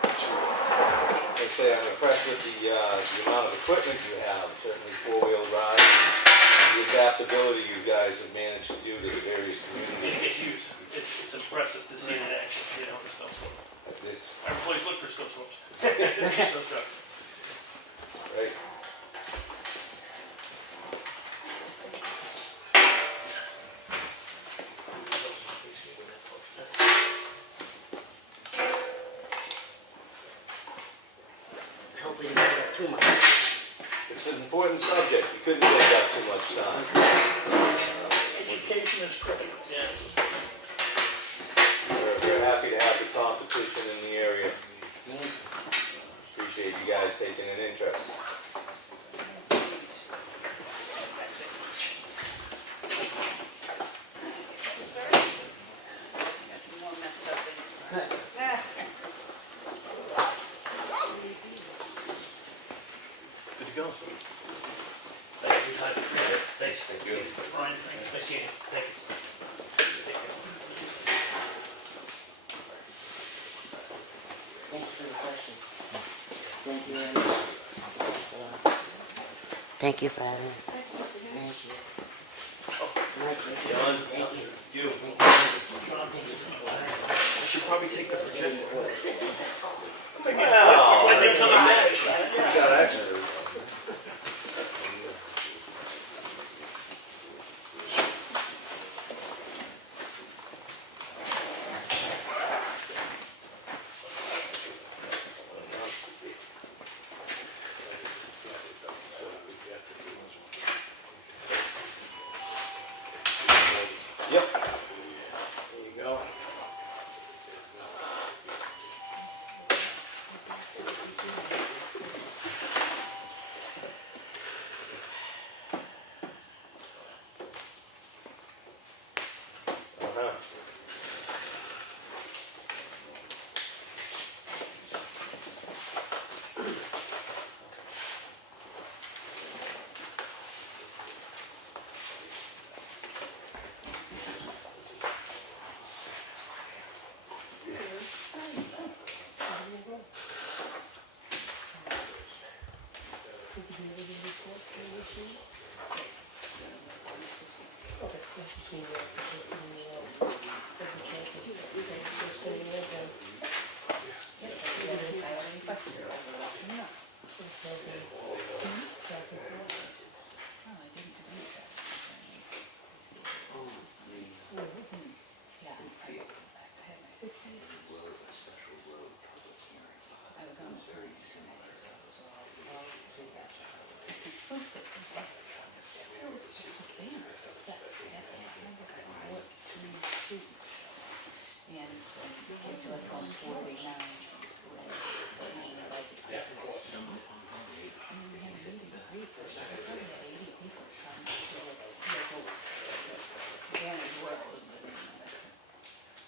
Like I say, I'm impressed with the amount of equipment you have, certainly four-wheel drive, and the adaptability you guys have managed to do to the various communities. It gets used. It's impressive to see it in action, you know, for snow slopes. It's Our employees look for snow slopes. Snow trucks. right. Hope we didn't take up too much. It's an important subject. You couldn't take up too much time. Education is critical. Yes. We're happy to have the competition in the area. Appreciate you guys taking an interest. Good to go. Thanks for your time. Thanks. Thank you. Brian, thanks. Nice seeing you. Thank you. Take care. Thank you for the question. Thank you very much. Thank you for having me. Thank you. Mike, John? thank you. You. I should probably take the projector. Wow. I've been coming back. You got extras. Yep. There you go. Uh-huh.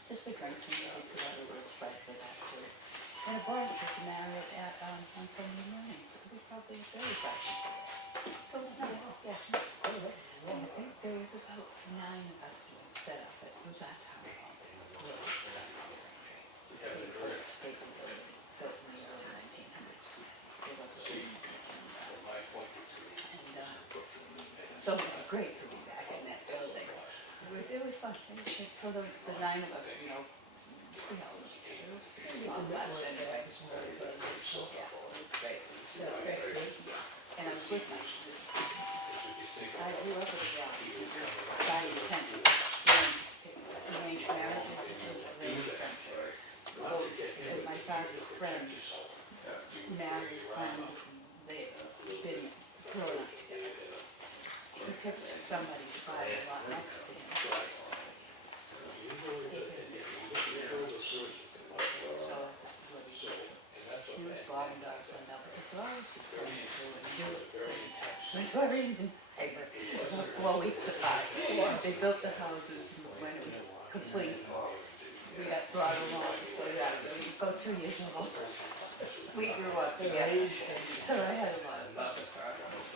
Just for drinks and stuff, because I was like for that too. And a bar just married at, on Sunday morning. It was probably very fast. So, no, yeah. And I think there was about 9 of us doing setup. It was that town hall. State building, built in the early 1900s. It was so it was great to be back in that building. It was fun. So there was the 9 of us, you know, it was pretty fun. Anyway, so yeah, it was great. And I was with my, I grew up with a job, society attention, arranged marriages, arranged friendship. Both my father's friends married a friend, they've been grown up together. He picked somebody to buy a lot next to him. She was bottom dog, so now, but the girls could go and do it. So I got reading the paper about 4 weeks apart. They built the houses when it was complete. We got brought along, so yeah, about 2 years old. We grew up together, so I had a lot of,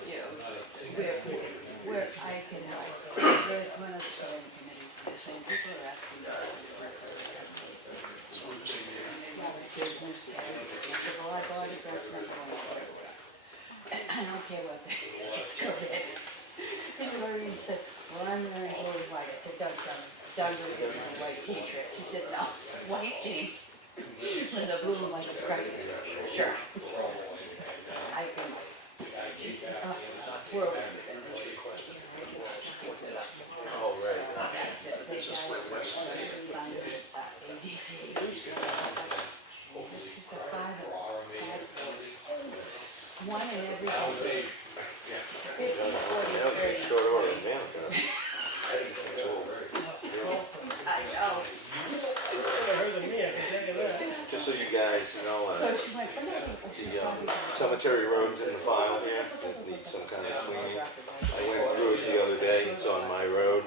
you know, where I can help. There's one of the planning committees, the same people are asking me. And they want a business, and I said, well, I bought it, that's not going to work. I don't care what they still did. And Lorraine said, well, I'm wearing blue and white. I said, don't tell me. Doug was in a white t-shirt. She said, no, white jeans. So the blue and white is great. Sure. I can, we're, Oh, right. they got signed one in every day. 50, 40, Now, 30. short order in manifest. I know. Just so you guys know, So she went, but no, the cemetery road's in the file here, that needs some kind of cleaning. I went through it the other day, it's on my road,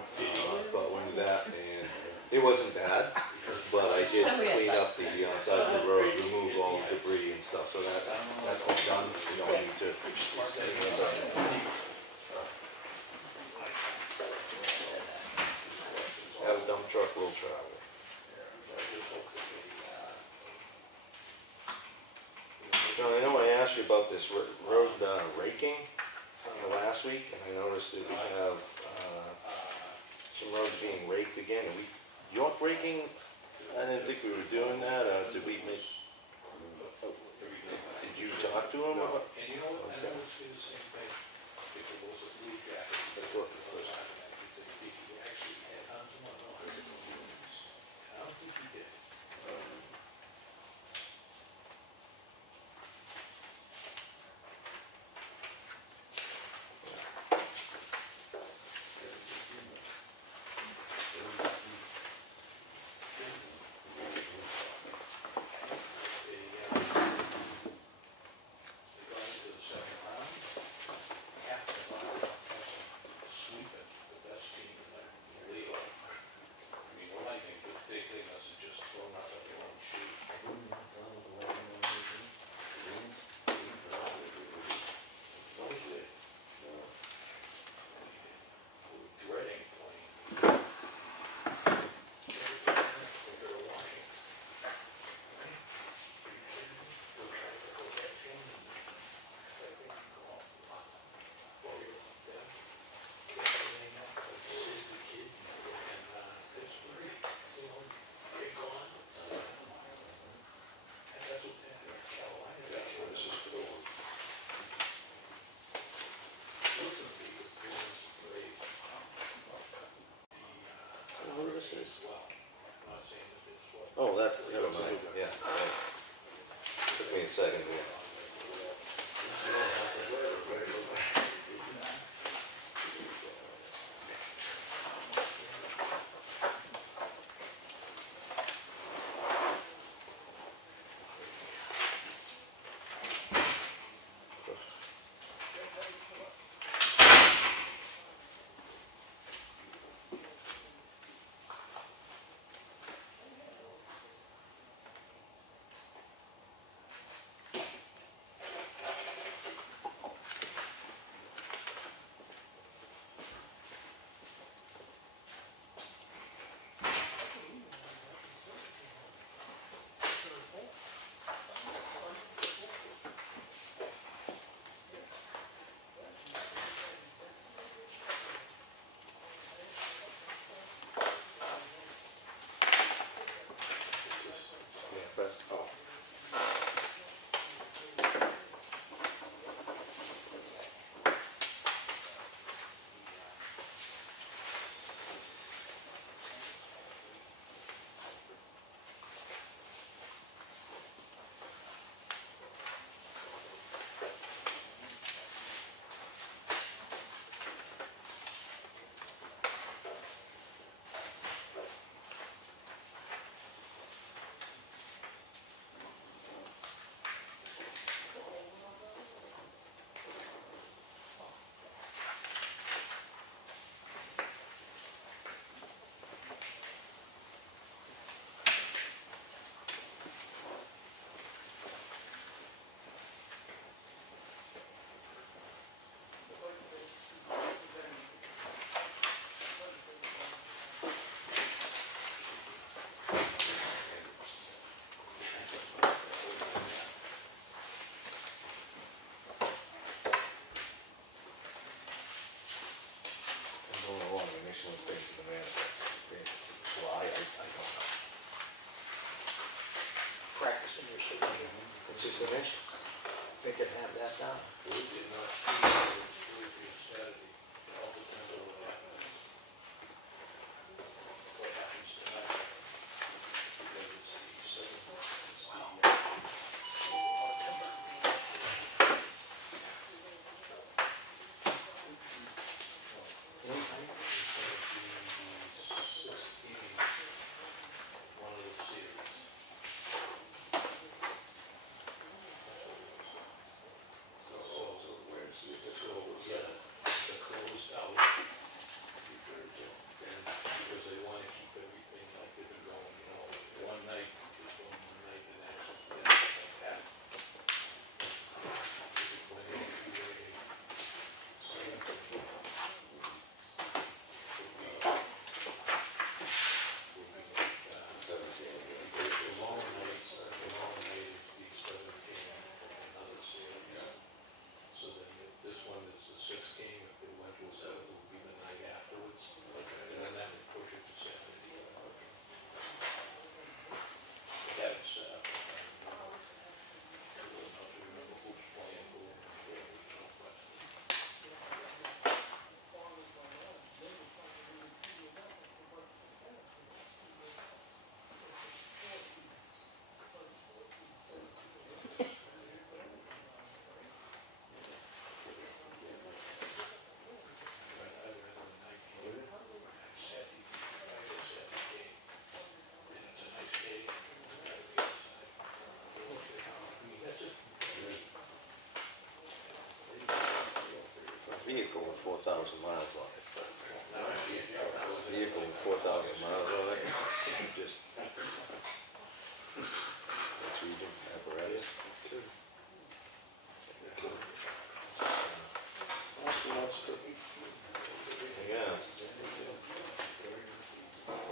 thought went to that, and it wasn't bad, but I did clean up the sides of the road, remove all the debris and stuff, so that's all done. We don't need to. Have a dump truck will travel. John, I know I asked you about this road raking last week, and I noticed that we have some roads being raked again. Are we York raking? I didn't think we were doing that. Did we make? Did you talk to him about? And you know what, I noticed the same thing, if it was a blue jacket, I thought it was. he actually had tons of money on it. I don't think he did. They got into the second round, half the line, sweeping, the best team in the league. I mean, what I think, they must have just thrown out their own shoes. We're dreading playing. They're watching. We'll try to go that game and I think call. Well, yeah. Cahalane, Sid the kid, and this great, you know, they're gone. And that's what Cahalane is. That's what this is for. We're gonna be the Bruins Braves. I don't know who this is. Well, I'm not saying that it's what. Oh, that's, never mind, yeah. Took me a second here. submission. Think I'd have that down? We did not see it was Tuesday or Saturday. It all depends on what happens. What happens tonight. Because it's the seventh, it's the, one of the series. So where's the, yeah, the closed out. And because they want to keep everything like they've been going, you know, one night, just one night, and then just like that. When they do a so then this one is the sixth game, if they went to a seventh, it would be the night afterwards. And then that would push it to Saturday. That is set up. I don't know to remember who's playing who. But I'd rather the night game. Saturday, Saturday game. And it's a nice game. Gotta be outside. I mean, that's it. A vehicle with 4,000 miles on it. A vehicle with 4,000 miles on it. Just. That's region apparatus. Yeah.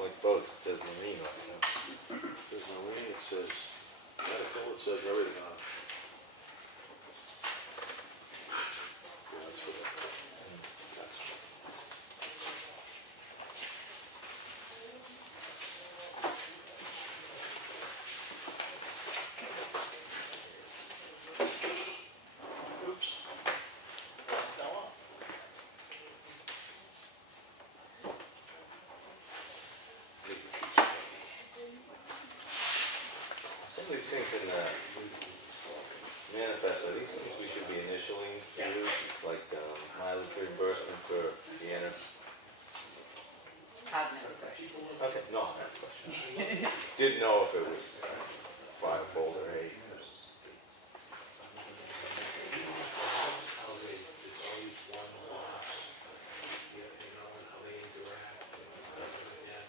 Like boats, it says marine on it. There's no way, it says medical, it says everything on it. Yeah, that's for the, that's. Oops. Fell off. Some of these things in the manifest, are these things we should be initialing, like mileage reimbursement for Vienna? I've never questioned it. Okay, no, I have a question. Didn't know if it was file folder A. how they, it's always one box, you know, and how they interact and everything, yeah.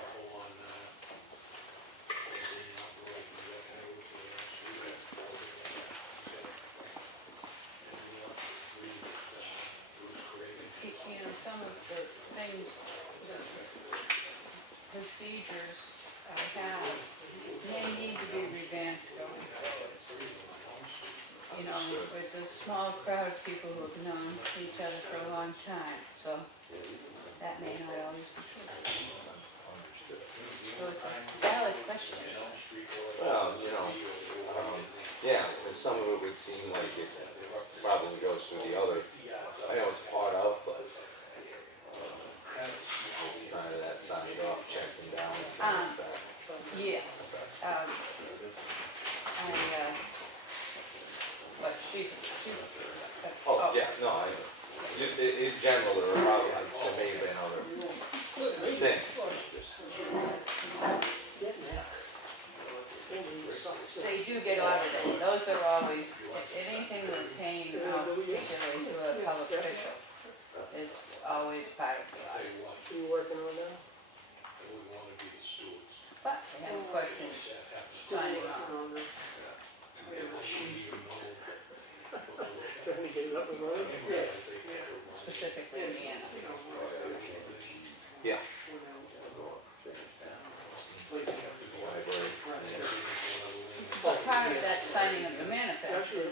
Couple on, convene operate, and that kind of was the last week. And we all agree that, Bruce created. You know, some of the things, the procedures I have, may need to be revamped going forward. You know, it's a small crowd of people who have known each other for a long time, so that may not always be true. So it's a valid question. Well, you know, yeah, and some of it would seem like it probably goes through the other. I know it's part of, but kind of that signed off, checked and balanced. Yes. But she's. Oh, yeah, no, I, just in general, there are probably, there may have been other things. They do get audited. Those are always, anything we're paying out, particularly to a public official, is always part of the audit. You working on that? We want to be the stewards. But they have questions signing off. They won't even know what Specifically Indiana. Yeah. Well, part of that signing of the manifest is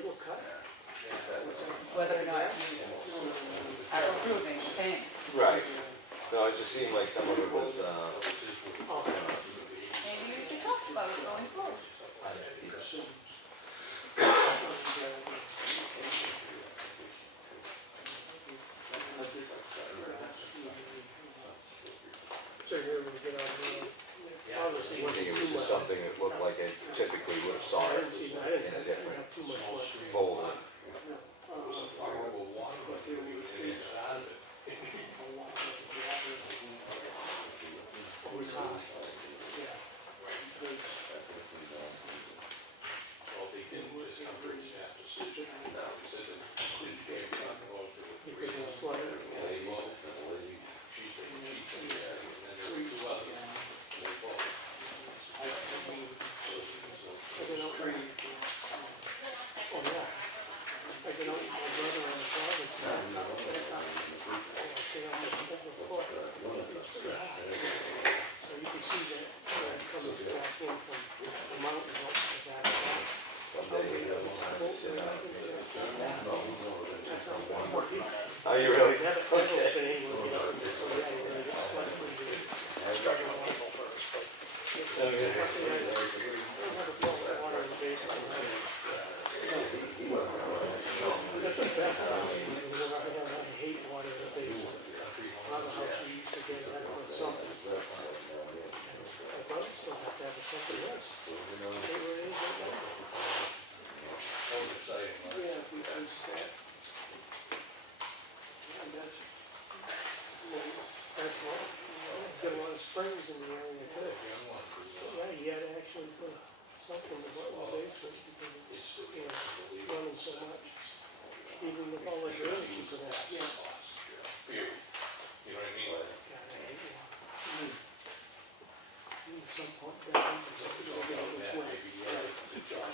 whether or not you are approving the payment. Right. No, it just seemed like some of it was, Maybe you should talk about it going forward. So you're gonna get on the, obviously, I think it was just something that looked like I typically would have saw it in a different folder. Are you really? Okay. Got a lot of springs in the area too. Yeah, you gotta actually put something in the basement because it's, running so much. Even with all the drainage you could have. You know what I mean? God, I hate water. Some point down, it'll get all this wet.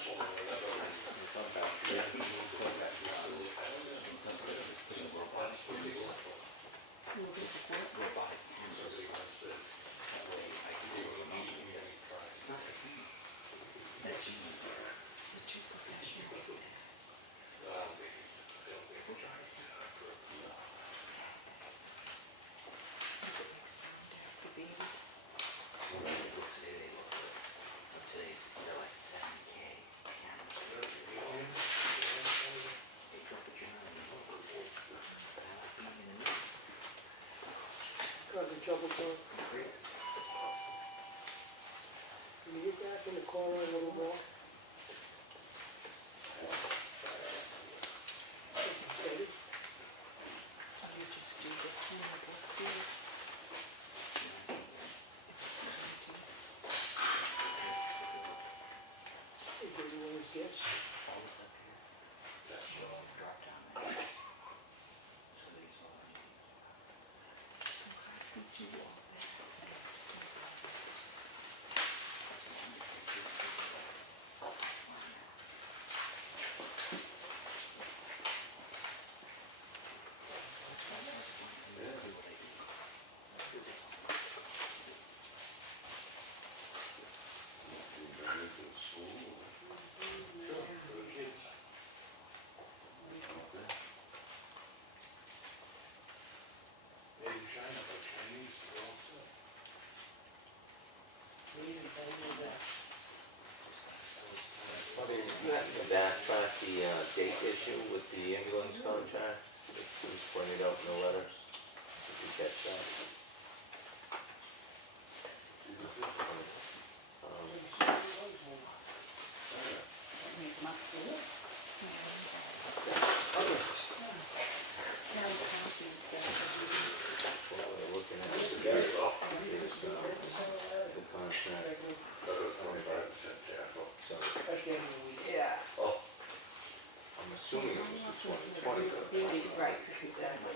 Causing trouble for him. Can you get back in the corner a little more? Okay. You just do this one, I go through. You give me one of his gifts. Backtrack the date issue with the ambulance contract, it was pointed out in the letters. Did you catch that? Make them up for you. Now, counties, What we're looking at is the contract. So, Yeah. I'm assuming it was the 2020. Right, exactly.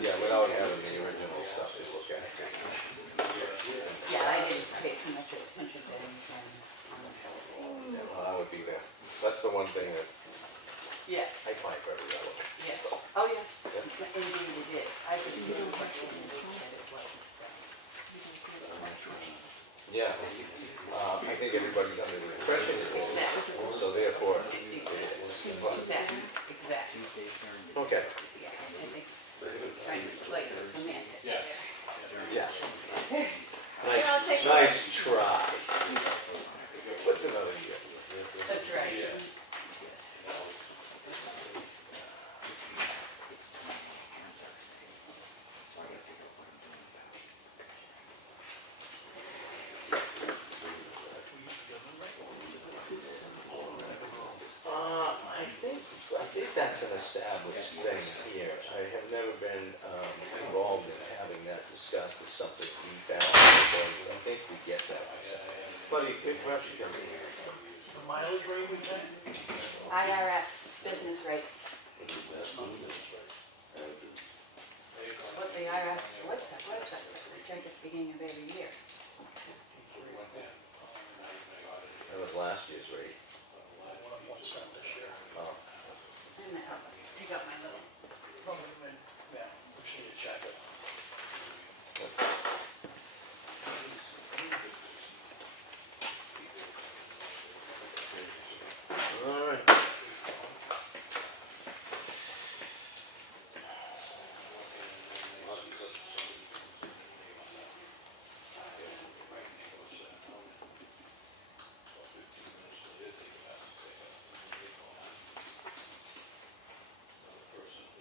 Yeah, without having the original stuff to look at. Yeah, I didn't pay too much attention to anything on the cell phone. Well, that would be there. That's the one thing that Yes, I find very relevant. yes. So, Oh, yes. Indeed it is. I just didn't question that it wasn't. yeah, I think everybody's under the impression it is, so therefore it is. But Exactly. that. Okay. Yeah, I think, trying to play with semantics there. Yeah. I'll take Nice try. What's another year? Subtraction. I think that's an established thing here. I have never been involved in having that discussed as something we found, but I think we get that. Buddy, perhaps you can. The mileage rate we pay? IRS business rate. What the IRS website, they charge at the beginning of every year. That was last year's rate. 1 cent this year. Oh. And I'll take out my little. Yeah, we should check it. All right.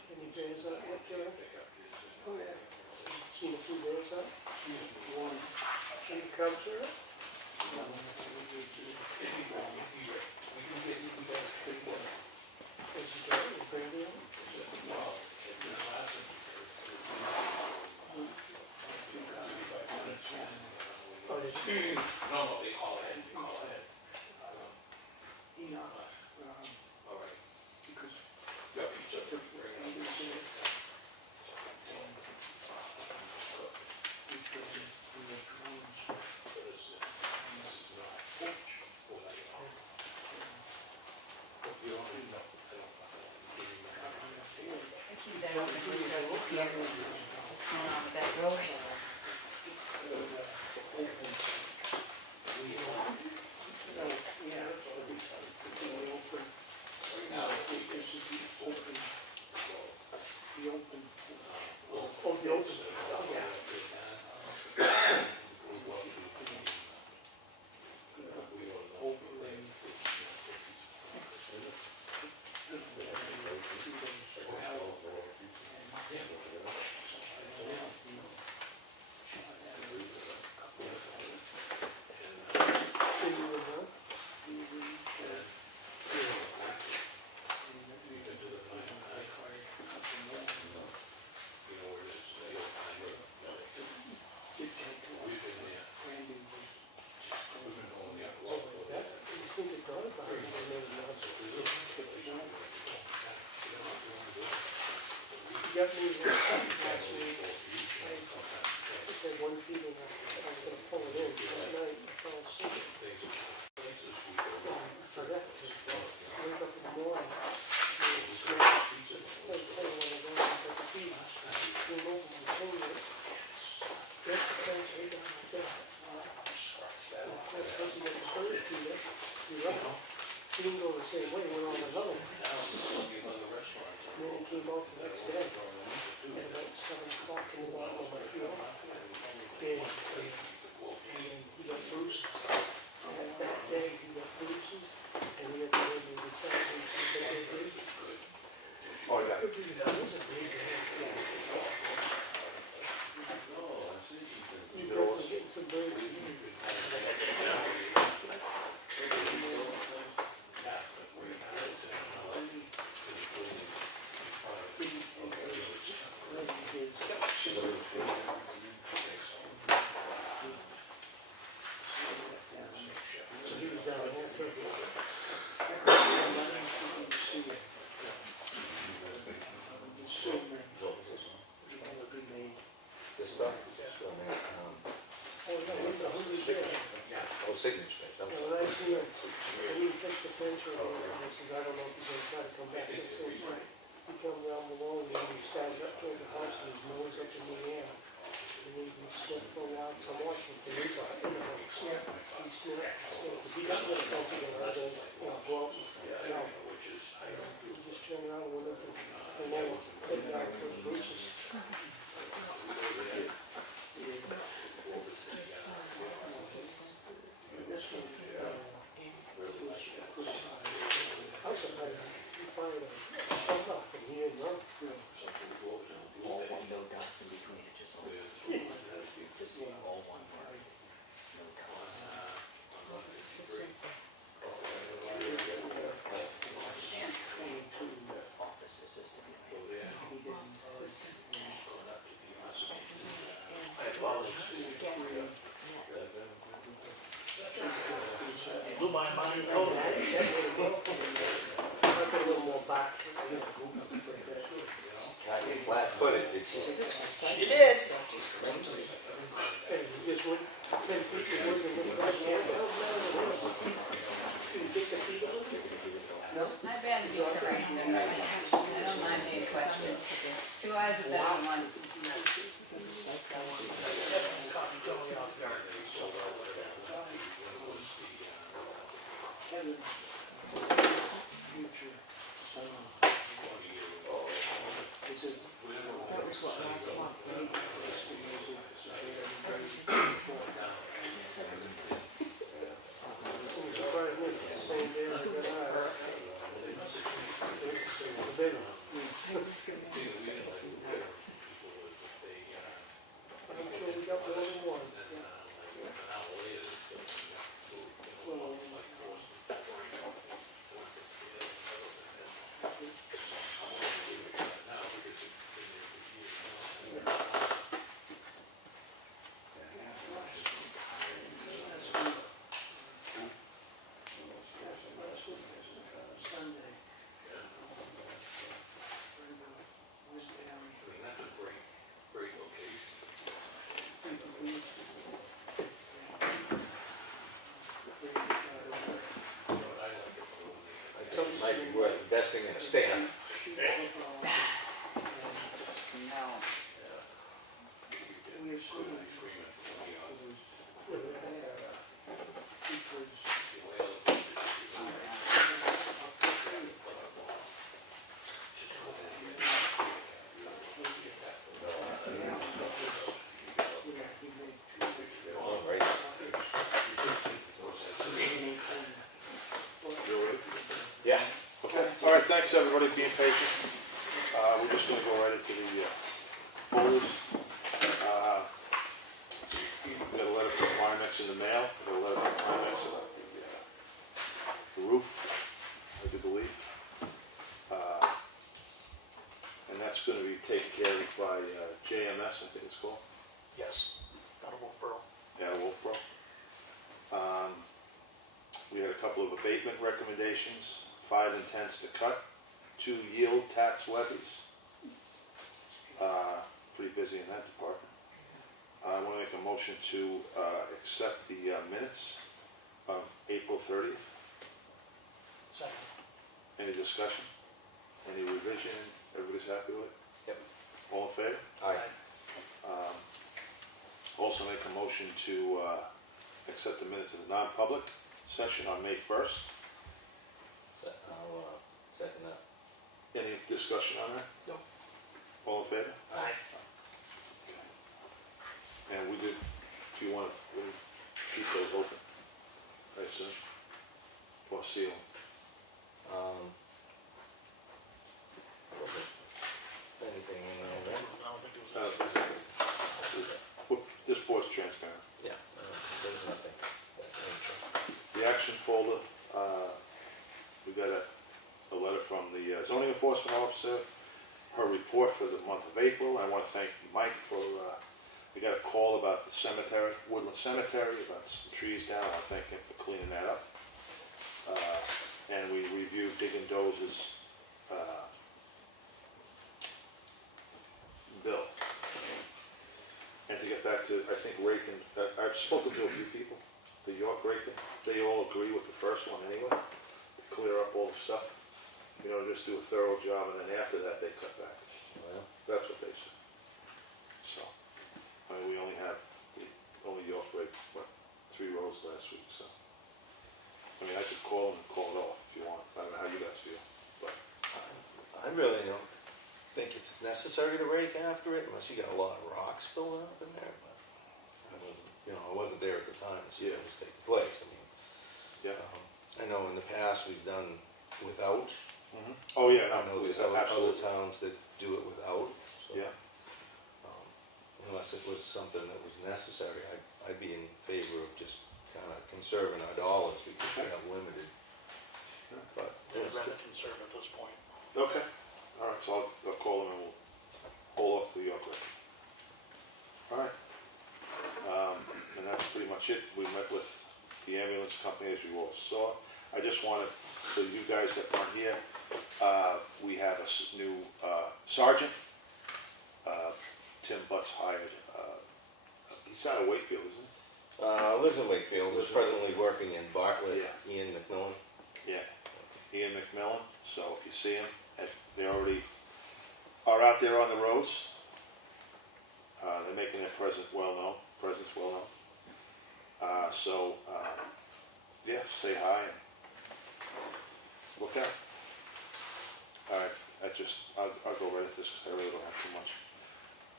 Any days up yet, Jerry? Oh, yeah. Seen a few days up? One. Any cubs here? No, they call ahead, Because Yeah, pizza. Keep that open, so if you ever going on the back road. Got me last week. I had one feeding, I was gonna pull it in, that night I fell asleep. I forgot to, wake up in the morning, and snatched, play one of those, but the feed, came over and pulled it. Just the fence, right down like that. Because he got the third feeder, he ran, he didn't go the same way, went on another one. And then he came out the next day, at about 7 o'clock in the morning on my field. And he got bruises. And that day he got bruises, and he had to go to the surgery to get it did. Oh, yeah. It was a big day. You're definitely getting some birds. This stuff? Oh, signature. I'm When I see him, he takes a picture of it, and he says, I don't know if he's gonna try to come back next week. He comes down below, and he stands up toward the house, and his nose up in the air. And he sniffed for a while, so I'm watching for his eye, you know, he sniffed, because he got a little something, and I go, go out, and, he just turned around and went in total. That would have been, might be a little more back. Got you flat-footed, did you? She did. And you just went 10 feet, you wouldn't have been back there. You get the feet on it? I'd rather be correct than right. I don't mind being questioned. 2 eyes are better than one. Caught me totally off guard. Future son. Is it? That was what, last month, right? Same day, the big one. I'm sure we got more than one. Well, Sunday. It might be worth investing in a stand. No. We assume it was there because Oh, right. Yeah. Okay, all right, thanks everybody for being patient. We're just gonna go right into the folders. We got a letter from Climax in the mail, we got a letter from Climax about the roof, I do believe. And that's gonna be taken care of by JMS, I think it's called. Yes, down in Wolfboro. Yeah, Wolfboro. We had a couple of abatement recommendations, 5 intents to cut, 2 yield tax levies. Pretty busy in that department. I want to make a motion to accept the minutes of April 30th. Second. Any discussion? Any revision? Everybody's happy with it? Yep. All in favor? Aye. Also make a motion to accept the minutes of the non-public session on May 1st. I'll second that. Any discussion on that? No. All in favor? Aye. And we did, do you want to keep those open? I assume? Or seal? Anything in I there? don't think there was. Well, this board's transparent. Yeah, there's nothing. The action folder, we got a letter from the zoning enforcement officer, her report for the month of April. I want to thank Mike for, we got a call about the cemetery, Woodland Cemetery, about some trees down. I want to thank him for cleaning that up. And we reviewed Diggin' Doze's bill. And to get back to, I think Rakin, I've spoken to a few people, the York Rakin, they all agree with the first one anyway, to clear up all the stuff. You know, just do a thorough job, and then after that, they cut back. Well, That's what they said. So, I mean, we only York Rake, what, 3 rows last week, so. I mean, I could call them and call it off if you want. I don't know how you guys feel, but. I really don't think it's necessary to rake after it unless you got a lot of rocks building up in there, but I wasn't there at the time to see what was taking place. I mean, Yeah. I know in the past we've done without. Oh, yeah, I know no, there's other absolutely. towns that do it without. So, Yeah. unless it was something that was necessary, I'd be in favor of just kind of conserving our dollars because we have limited. But I'd rather conserve at this point. Okay, all right, so I'll call them and we'll hold off the York Rake. All right. And that's pretty much it. We met with the ambulance company, as you all saw. I just wanted, for you guys that weren't here, we have a new sergeant. Tim Butts hired, he's out of Wakefield, isn't he? Lives in Wakefield, is presently working in Bartlett, Yeah. Ian McMillan. Yeah, Ian McMillan, so if you see him, they already are out there on the roads. They're making their presence well known. Yeah, say hi and look out. All right, I'll go right into this because I really don't have too much.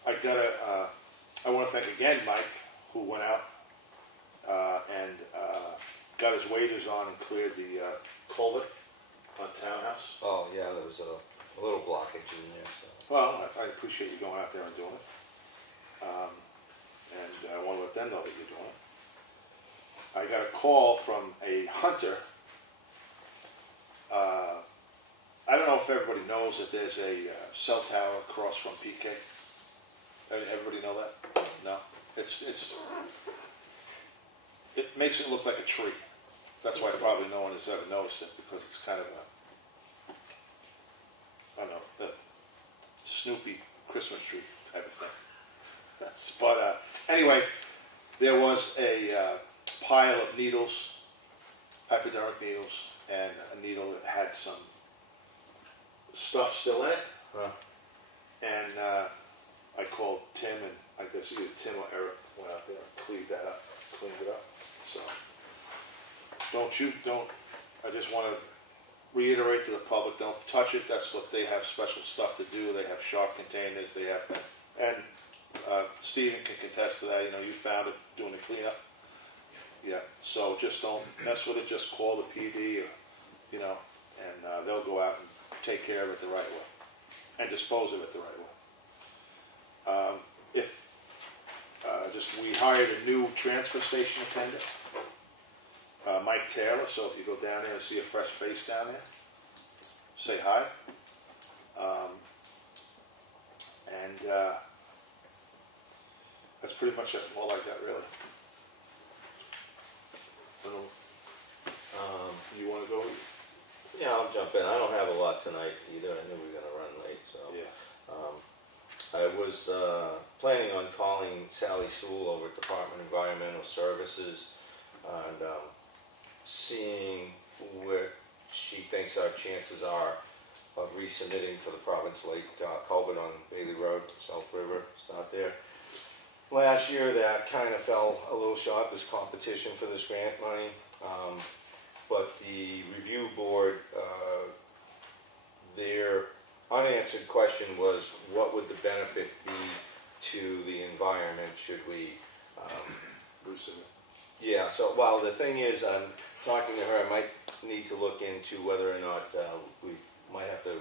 I want to thank again Mike, who went out and got his waders on and cleared the culvert on Townhouse. Oh, yeah, there was a little blockage in there, so. Well, I appreciate you going out there and doing it. And I want to let them know that you're doing it. I got a call from a hunter. I don't know if everybody knows that there's a cell tower across from PK. Everybody know that? No. It makes it look like a tree. That's why probably no one has ever noticed it, because it's kind of I don't know, the Snoopy Christmas tree type of thing. But anyway, there was a pile of needles, hypodermic needles, and a needle that had some stuff still in it. Huh. And I called Tim, and I guess either Tim or Eric went out there and cleaned it up. So I just want to reiterate to the public, don't touch it. That's what they have special stuff to do. They have sharp containers. They have, and Stephen can contest to that. You know, you found it doing the cleanup. Yeah. So just don't mess with it. Just call the PD, or, you know, and they'll go out and take care of it the right way and dispose of it the right way. We hired a new transfer station attendant, Mike Taylor. So if you go down there and see a fresh face down there, say hi. That's pretty much it. All I got, really. You want to go? Yeah, I'll jump in. I don't have a lot tonight either. I knew we were going to run late, so. Yeah. I was planning on calling Sally Sewell over at Department of Environmental Services and seeing where she thinks our chances are of resubmitting for the Province Lake culvert on Bailey Road, South River. It's not there. Last year that kind of fell a little short, this competition for this grant money. But the review board, their unanswered question was, what would the benefit be to the environment should we Resubmit. yeah, so, well, the thing is, I'm talking to her, I might need to look into whether or not we might have to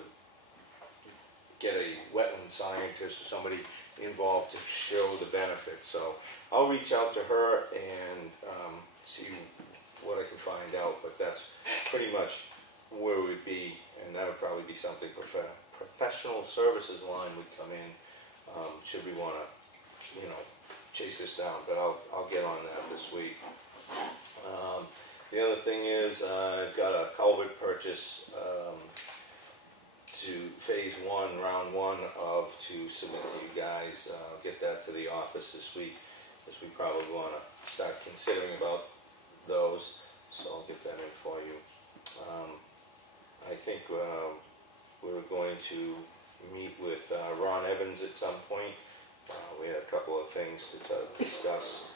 get a wetland scientist or somebody involved to show the benefit. So I'll reach out to her and see what I can find out, but that's pretty much where we'd be, and that would probably be something professional services line would come in, should we want to, you know, chase this down, but I'll get on that this week. The other thing is I've got a culvert purchase to phase 1, round 1 of to submit to you guys. I'll get that to the office this week, because we probably want to start considering about those, so I'll get that in for you. I think we're going to meet with Ron Evans at some point. We had a couple of things to discuss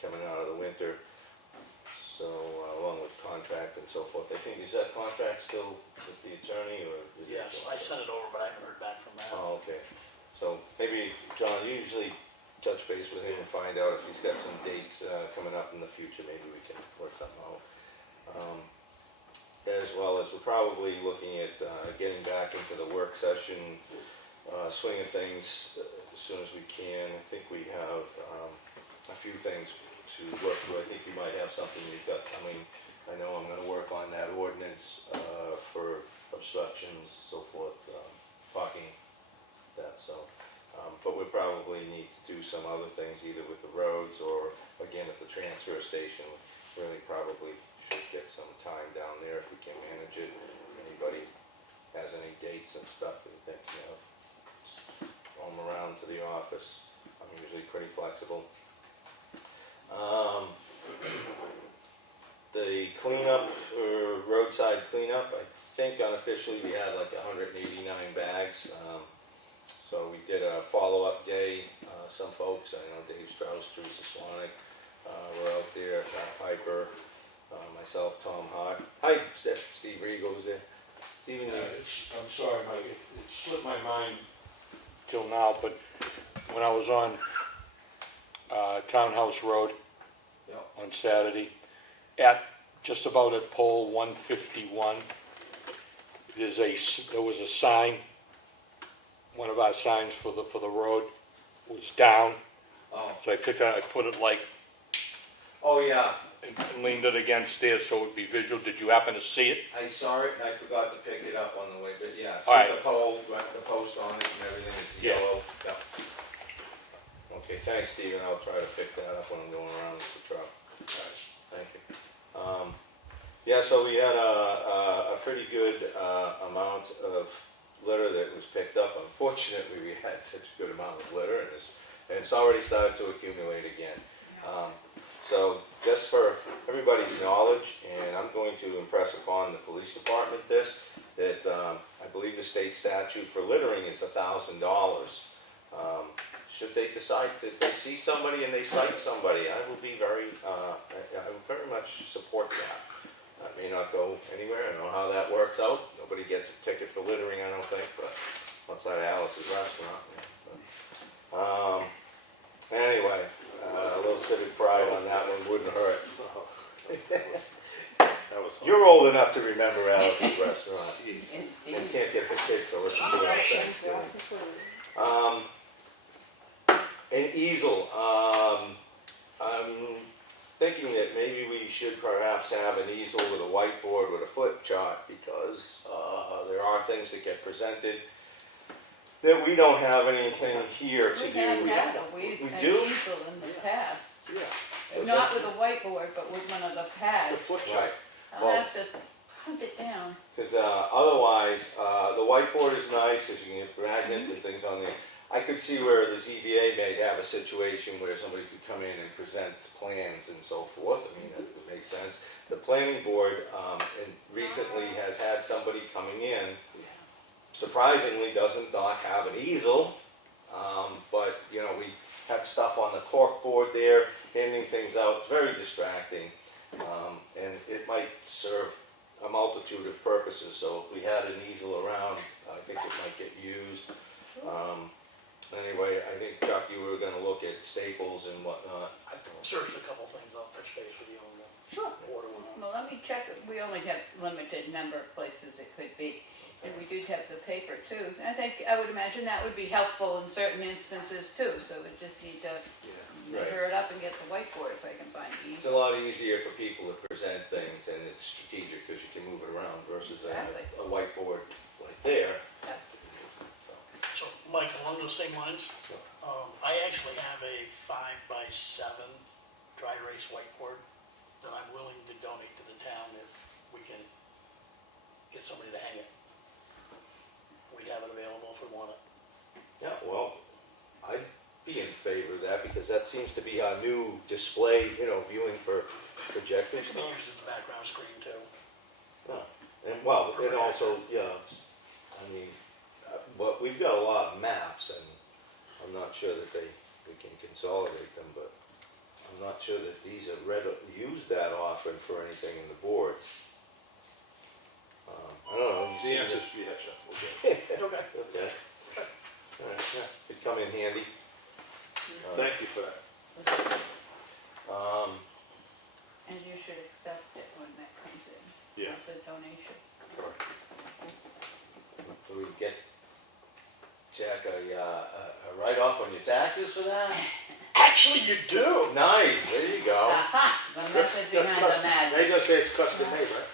coming out of the winter, so along with contract and so forth. I think, is that contract still with the attorney, or? Yes, I sent it over, but I haven't heard back from that. Oh, okay. So maybe, John, you usually touch base with him and find out if he's got some dates coming up in the future. Maybe we can work something out. As well as we're probably looking at getting back into the work session, swing of things as soon as we can. I think we have a few things to work through. I think you might have something you've got coming. I know I'm going to work on that ordinance for obstructions, so forth, parking, that. So But we probably need to do some other things, either with the roads or, again, at the transfer station. We really probably should get some time down there if we can manage it. Anybody has any dates and stuff that they're thinking of, throw them around to the office. I'm usually pretty flexible. The cleanup, or roadside cleanup, I think unofficially we had like 189 bags. So we did a follow-up day. Some folks, I know Dave Strauss, Teresa Swanik, were out there, Matt Piper, myself, Tom Hart. Hi, Steve Regal was there. Steven, I'm sorry, Mike, it slipped my mind till now, but when I was on Townhouse Road Yep. on Saturday, at just about at pole 151, there was a sign. One of our signs for the road was down, oh, so I picked it up, I put it like, oh yeah, and leaned it against there so it would be visual. Did you happen to see it? I saw it and I forgot to pick it up on the way, but yeah, it's All with right. the pole, the post on it and everything, it's Yeah. yellow. Yep. Okay, thanks, Stephen, I'll try to pick that up when I'm going around with the truck. Thank you. Yeah, so we had a pretty good amount of litter that was picked up. Unfortunately, we had such a good amount of litter, and it's already started to accumulate again. So just for everybody's knowledge, and I'm going to impress upon the police department this, that I believe the state statute for littering is $1,000. Should they decide to, they see somebody and they cite somebody, I will be I would very much support that. That may not go anywhere, I don't know how that works out. Nobody gets a ticket for littering, I don't think, but outside Alice's restaurant. Yeah. Anyway, a little civic pride on that one wouldn't hurt. That was You're old enough to remember Alice's restaurant. Jeez. I can't get the kids to listen to it at Thanksgiving. An easel. I'm thinking that maybe we should perhaps have an easel with a whiteboard with a flip chart, because there are things that get presented that we don't have anything here to We do. have had an We easel do? in the past, Yeah. not with a whiteboard, but with one of the The pads. flip chart. Right, I'll well- have to hunt it down. because otherwise, the whiteboard is nice because you can get magnets and things on there. I could see where the ZBA may have a situation where somebody could come in and present plans and so forth. I mean, that would make sense. The planning board and recently has had somebody coming in, surprisingly doesn't not have an easel, but you know, we had stuff on the cork board there, handing things out, very distracting, and it might serve a multitude of purposes. So if we had an easel around, I think it might get used. Anyway, I think, Chuck, you were gonna look at staples and whatnot. I searched a couple things, I'll touch base with you on the Sure. water one. Well, let me check, we only have limited number of places it could be, and we do have the paper too. And I would imagine that would be helpful in certain instances too, so we just need to measure it up and get the whiteboard if I can find the It's a lot easier for people to present things, and it's strategic because you can move it around versus Exactly. a whiteboard like there. So, Mike, along those same lines, I actually have a 5x7 dry erase whiteboard that I'm willing to donate to the town if we can get somebody to hang it. We'd have it available if we want it. Yeah, well, I'd be in favor of that because that seems to be our new display, you know, viewing for projectors. It can be used as a background screen too. Yeah. And well, it also, yeah, I mean, but we've got a lot of maps, and I'm not sure that we can consolidate them, but I'm not sure that these are used that often for anything in the boards. I don't know. The answer is yes, Chuck. Okay. Okay. Okay. All right, yeah, could come in handy. Thank you for that. And you should accept it when that comes in. Yeah. As a donation. Do we get, Jack, a write-off on your taxes for that? Actually, you do. Nice, there you go. Aha, the method behind the custom. madness. They're gonna say it's custom made, right?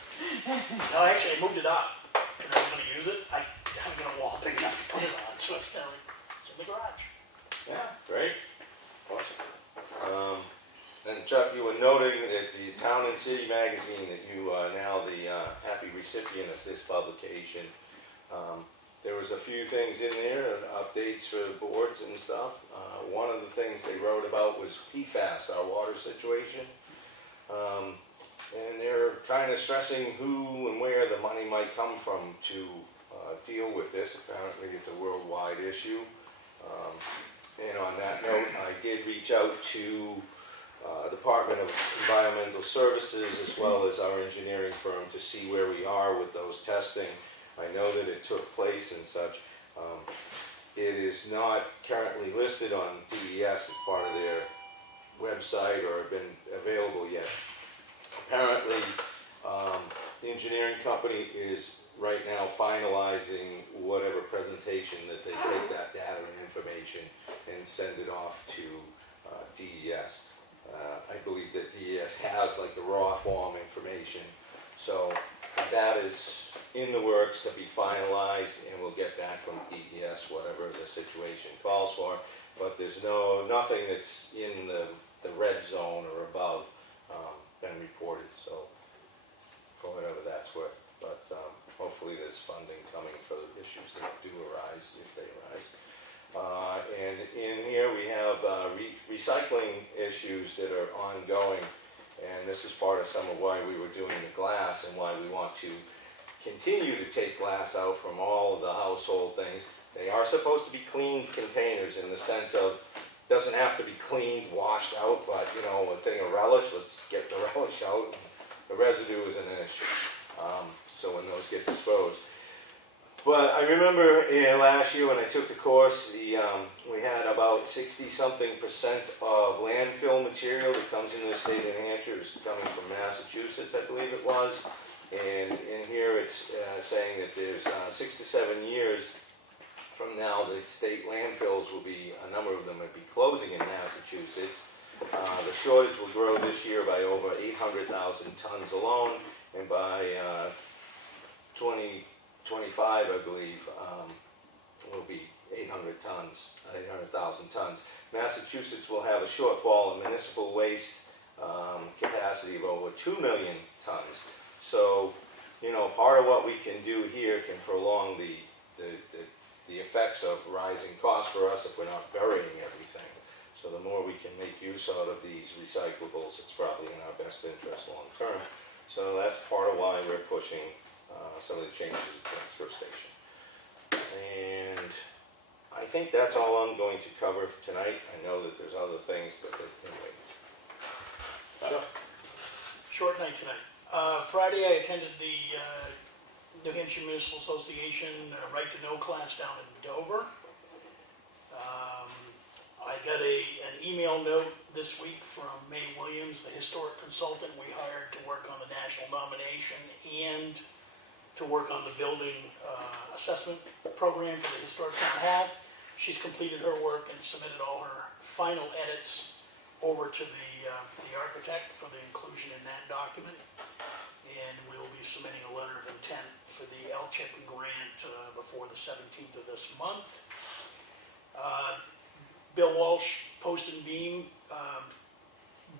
No, actually, I moved it up. And I was gonna use it. I haven't got a wall big enough to put it on, so it's in the garage. Great. Awesome. And Chuck, you were noting that the Town and City magazine, that you are now the happy recipient of this publication. There was a few things in there, updates for boards and stuff. One of the things they wrote about was PFAS, our water situation. And they're kind of stressing who and where the money might come from to deal with this. Apparently it's a worldwide issue. And on that note, I did reach out to Department of Environmental Services as well as our engineering firm to see where we are with those testing. I know that it took place and such. It is not currently listed on DES as part of their website or been available yet. Apparently, the engineering company is right now finalizing whatever presentation that they take that data and information and send it off to DES. I believe that DES has like the raw form information, so that is in the works to be finalized, and we'll get back from DES whatever the situation calls for. But there's nothing that's in the red zone or above been reported, so for whatever that's worth. But hopefully there's funding coming for the issues that do arise, if they arise. And in here we have recycling issues that are ongoing, and this is part of some of why we were doing the glass and why we want to continue to take glass out from all of the household things. They are supposed to be cleaned containers in the sense of, doesn't have to be cleaned, washed out, but you know, a thing of relish, let's get the relish out. The residue isn't an issue, so when those get disposed. But I remember last year when I took the course, we had about 60-something% of landfill material that comes into the state of New Hampshire is coming from Massachusetts, I believe it was. And in here it's saying that there's 6 to 7 years from now, the state landfills will be, a number of them will be closing in Massachusetts. The shortage will grow this year by over 800,000 tons alone, and by 2025, I believe, will be 800,000 tons. Massachusetts will have a shortfall in municipal waste capacity of over 2 million tons. So, you know, part of what we can do here can prolong the effects of rising costs for us if we're not burying everything. So the more we can make use out of these recyclables, it's probably in our best interest long term. So that's part of why we're pushing some of the changes at the transfer station. And I think that's all I'm going to cover tonight. I know that there's other things, but they can wait. Short night tonight. Friday I attended the New Hampshire Municipal Association Right to Know class down in Dover. I got an email note this week from May Williams, the historic consultant we hired to work on the national nomination and to work on the building assessment program for the historic town hall. She's completed her work and submitted all her final edits over to the architect for the inclusion in that document. And we will be submitting a letter of intent for the LCHIP grant before the 17th of this month. Bill Walsh, Post and Beam,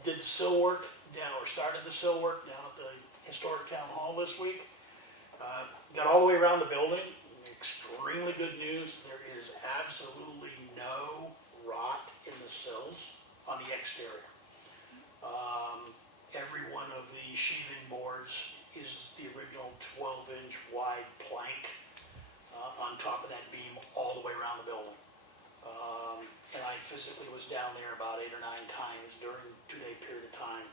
did sill work down, or started the sill work down at the historic town hall this week. Got all the way around the building. Extremely good news. There is absolutely no rot in the sills on the exterior. Every one of the sheathing boards is the original 12-inch wide plank on top of that beam all the way around the building. And I physically was down there about 8 or 9 times during a 2-day period of time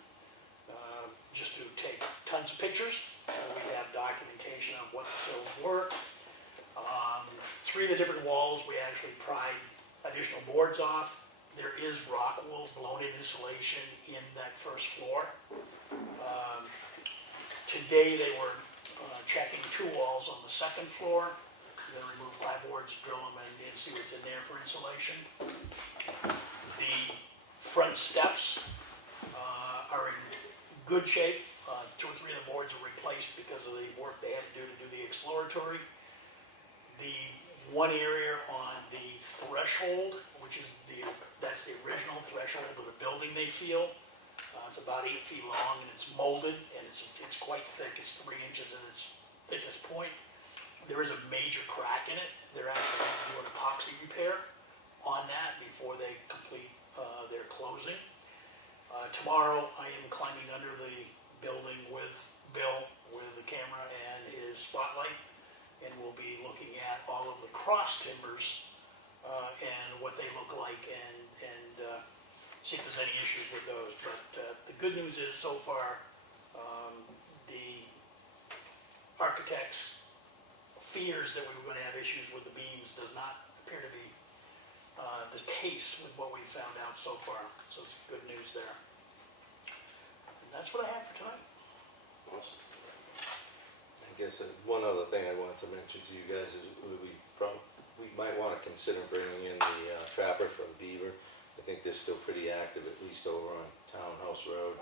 just to take tons of pictures. We have documentation of what the fills were. 3 of the different walls we actually pried additional boards off. There is rock wool blown in insulation in that first floor. Today they were checking 2 walls on the second floor. They're going to remove 5 boards, drill them, and see what's in there for insulation. The front steps are in good shape. 2 or 3 of the boards were replaced because of the work they had to do the exploratory. The one area on the threshold, which is that's threshold of the building they feel. It's about 8 feet long and it's molded and it's quite thick. It's 3 inches at its thickest point. There is a major crack in it. They're actually going to do an epoxy repair on that before they complete their closing. Tomorrow I am climbing under the building with Bill with the camera and his spotlight, and we'll be looking at all of the cross timbers and what they look like and see if there's any issues with those. But the good news is so far the architect's fears that we were going to have issues with the beams does not appear to be the case with what we found out so far. So it's good news there. And that's what I have for tonight. Awesome. I guess one other thing I wanted to mention to you guys is we might want to consider bringing in the trapper from Beaver. I think they're still pretty active, at least over on Townhouse Road.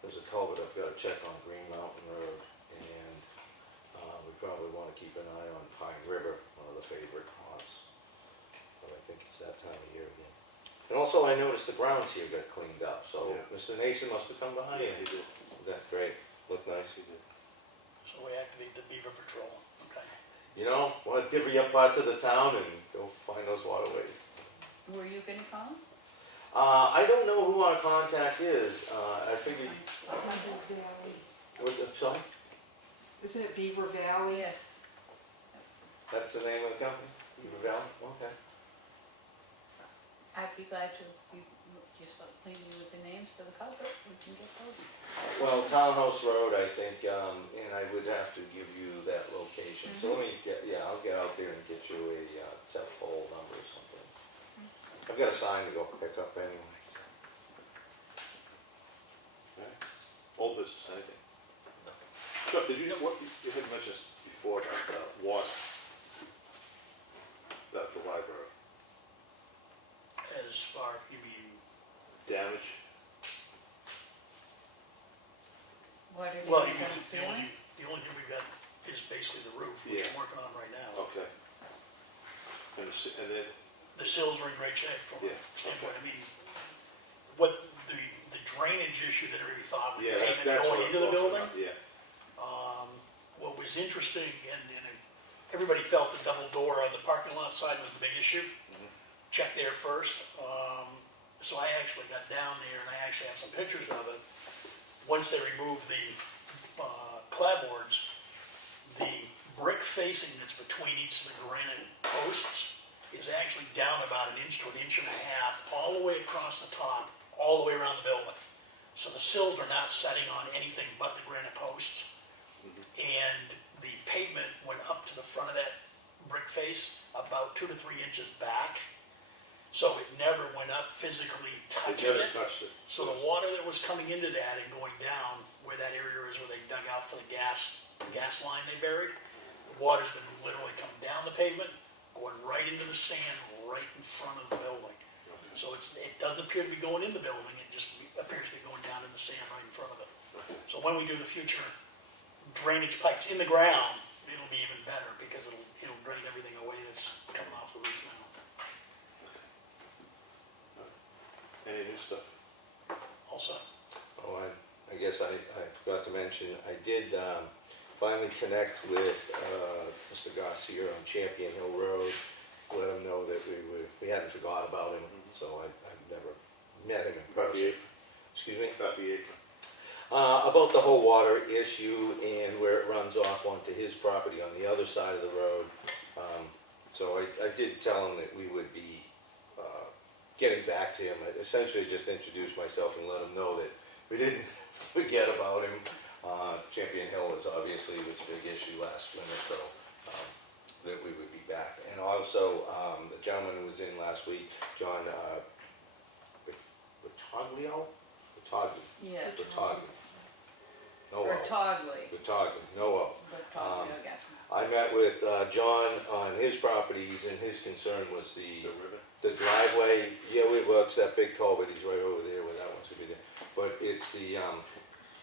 There's a culvert I've got to check on Green Mountain Road, and we probably want to keep an eye on Pine River, one of the favorite haunts. But I think it's that time of year again. And also I noticed the grounds here got cleaned up, so Yeah. Mr. Nason must have come behind. Yeah, he did. That's great. Looked nice. He did. So we activate the beaver patrol. Okay. You know, want to divvy up parts of the town and go find those waterways. Were you gonna call? I don't know who our contact is. I figured, Beaver Valley. what's it, sorry? Isn't it Beaver Valley? Yes. That's the name of the company? Beaver Valley? Okay. I'd be glad to, just leave you with the names to the culvert, we can get those. Well, Townhouse Road, I think, and I would have to give you that location. So let me get, I'll get out there and get you a telephone number or something. I've got a sign to go pick up anyway. Alright. Old business, anything? Chuck, did you know what, you had mentioned this before about water at the library, As far, you mean, damage? What are well, you the doing? only thing we've got is basically the roof, which Yeah. I'm working on right now. Okay. And then, The sills are in great shape from Yeah. a standpoint. I mean, what the drainage issue that everybody thought was yeah, pavement that's what going I'm into the talking building. about, yeah. What was interesting, and everybody felt the double door on the parking lot side was the big issue. Check there first. So I actually got down there and I actually have some pictures of it. Once they removed the clapboards, the brick facing that's between each of the granite posts is actually down about 1 inch to 1.5 inches, all the way across the top, all the way around the building. So the sills are not setting on anything but the granite posts. And the pavement went up to the front of that brick face about 2 to 3 inches back. So it never went up physically It touching never it. touched it. So the water that was coming into that and going down where that area is where they dug out for the gas line they buried, the water's been literally coming down the pavement, going right into the sand right in front of the building. So it doesn't appear to be going in the building, it just appears to be going down in the sand right in front of it. So when we do the future drainage pipes in the ground, it'll be even better because it'll drain everything away that's coming off the roof now. Any new stuff? Also, Oh, I guess I forgot to mention, I did finally connect with Mr. Garcia on Champion Hill Road, let him know that we hadn't forgot about him, so I've never met him in About the person. apron? Excuse me? About the apron? About the whole water issue and where it runs off onto his property on the other side of the road. So I did tell him that we would be getting back to him. I essentially just introduced myself and let him know that we didn't forget about him. Champion Hill was obviously was a big issue last winter, so that we would be back. And also, the gentleman who was in last week, John Bertoglio? Yes. Bertogli. No, Bertogli. Bertogli, no. Bertogli, I got I met with John on his properties, and his concern was The river? the driveway. Yeah, well, it's that big culvert, he's right over there where that one's gonna be there. But it's the,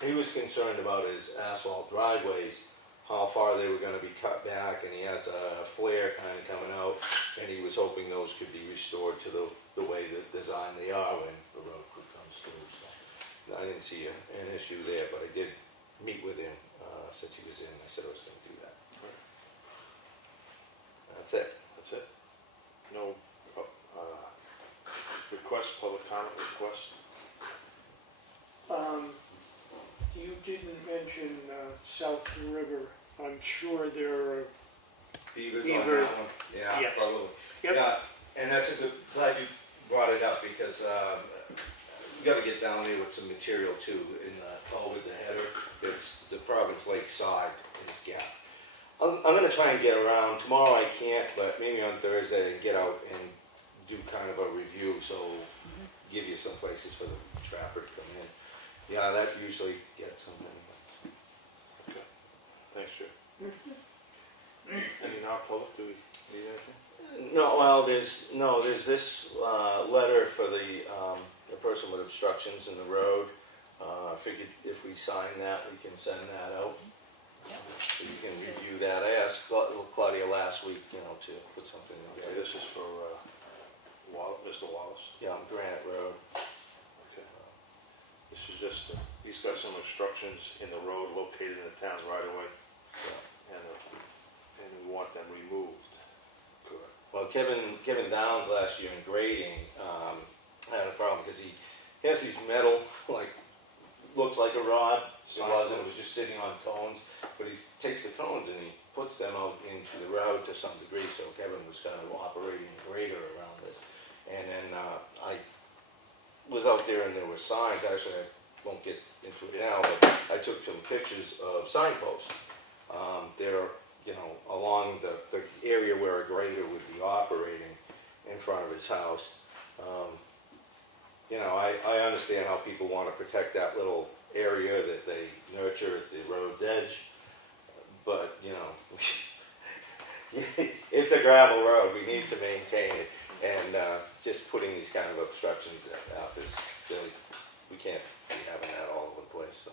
he was concerned about his asphalt driveways, how far they were gonna be cut back, and he has a flare kinda coming out, and he was hoping those could be restored to the way that design they are, and didn't see an issue there, but I did meet with him, since he was in, I said I was gonna do that. That's it. That's it? No, request, public comment request? You didn't mention South River. I'm sure there are, Beavers on Beaver. that one? Yeah, Yes. probably. Yep. Yeah, and that's a good, glad you brought it up, because, we gotta get down there with some material too, in, Culvert, the header, it's the Province Lake side, is gap. I'm gonna try and get around, tomorrow I can't, but maybe on Thursday, I can get out and do kind of a review, so give you some places for the trapper to come in. Yeah, that usually gets them anyway. Okay, thanks, Joe. Any non-public, do we need anything? No, well, there's this, letter for the person with obstructions in the road. I figured if we sign that, we can send that out. So you can review that. I asked Claudia last week, to put something Okay, together. this is for, Mr. Wallace. Yeah, on Granite Road. Okay. This is just, he's got some obstructions in the road located in the town's right of way, Yeah. and we want them removed. Correct. Well, Kevin Downs last year in grading, had a problem because he has these metal, looks like a rod. It wasn't, it was just sitting on cones, but he takes the cones and he puts them out into the road to some degree, so Kevin was kind of operating a grader around it. And then, I was out there and there were signs, actually, I won't get into it now, but I took some pictures of signposts. They're, along the area where a grader would be operating in front of his house. I understand how people want to protect that little area that they nurture at the road's edge, but, it's a gravel road, we need to maintain it, and just putting these kind of obstructions out is really, we can't be having that all over the place, so.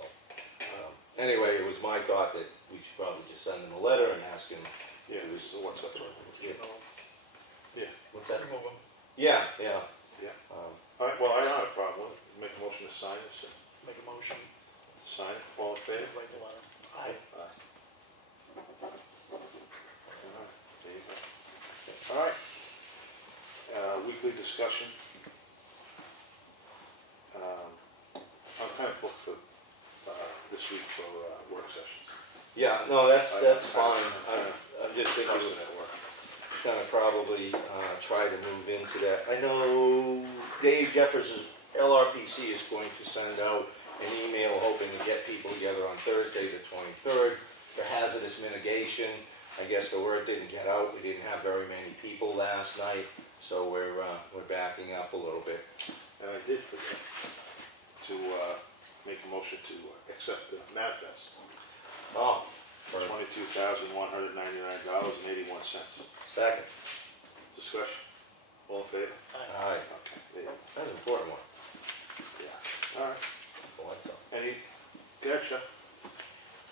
Anyway, it was my thought that we should probably just send him a letter and ask him. Yeah, this is the one that's Yeah. What's that? Remove them. Yeah. Yeah. All right, well, I don't have a problem with it. Make a motion to sign this, Make a motion, to sign it, all in favor? write the letter. Aye. There you go. All right. Weekly discussion. I'm kind of booked for, this week for, work sessions. Yeah, no, that's fine. I'm just thinking How's it at work? gonna probably try to move into that. I know Dave Jefferson's LRPC is going to send out an email hoping to get people together on Thursday, the 23rd, for hazardous mitigation. I guess the word didn't get out. We didn't have very many people last night, so we're backing up a little bit. And I did forget to, make a motion to accept the manifest. Oh, For $22,199.81. second. Discussion. All in favor? Aye. Okay, there you go. That's an important one. Yeah. All right. Oh, that's all. Any, gotcha.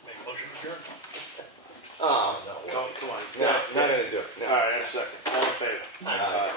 Make a motion to adjourn. Oh, no. Come on. No, not gonna do it. No. All right, that's second. All in favor? Aye.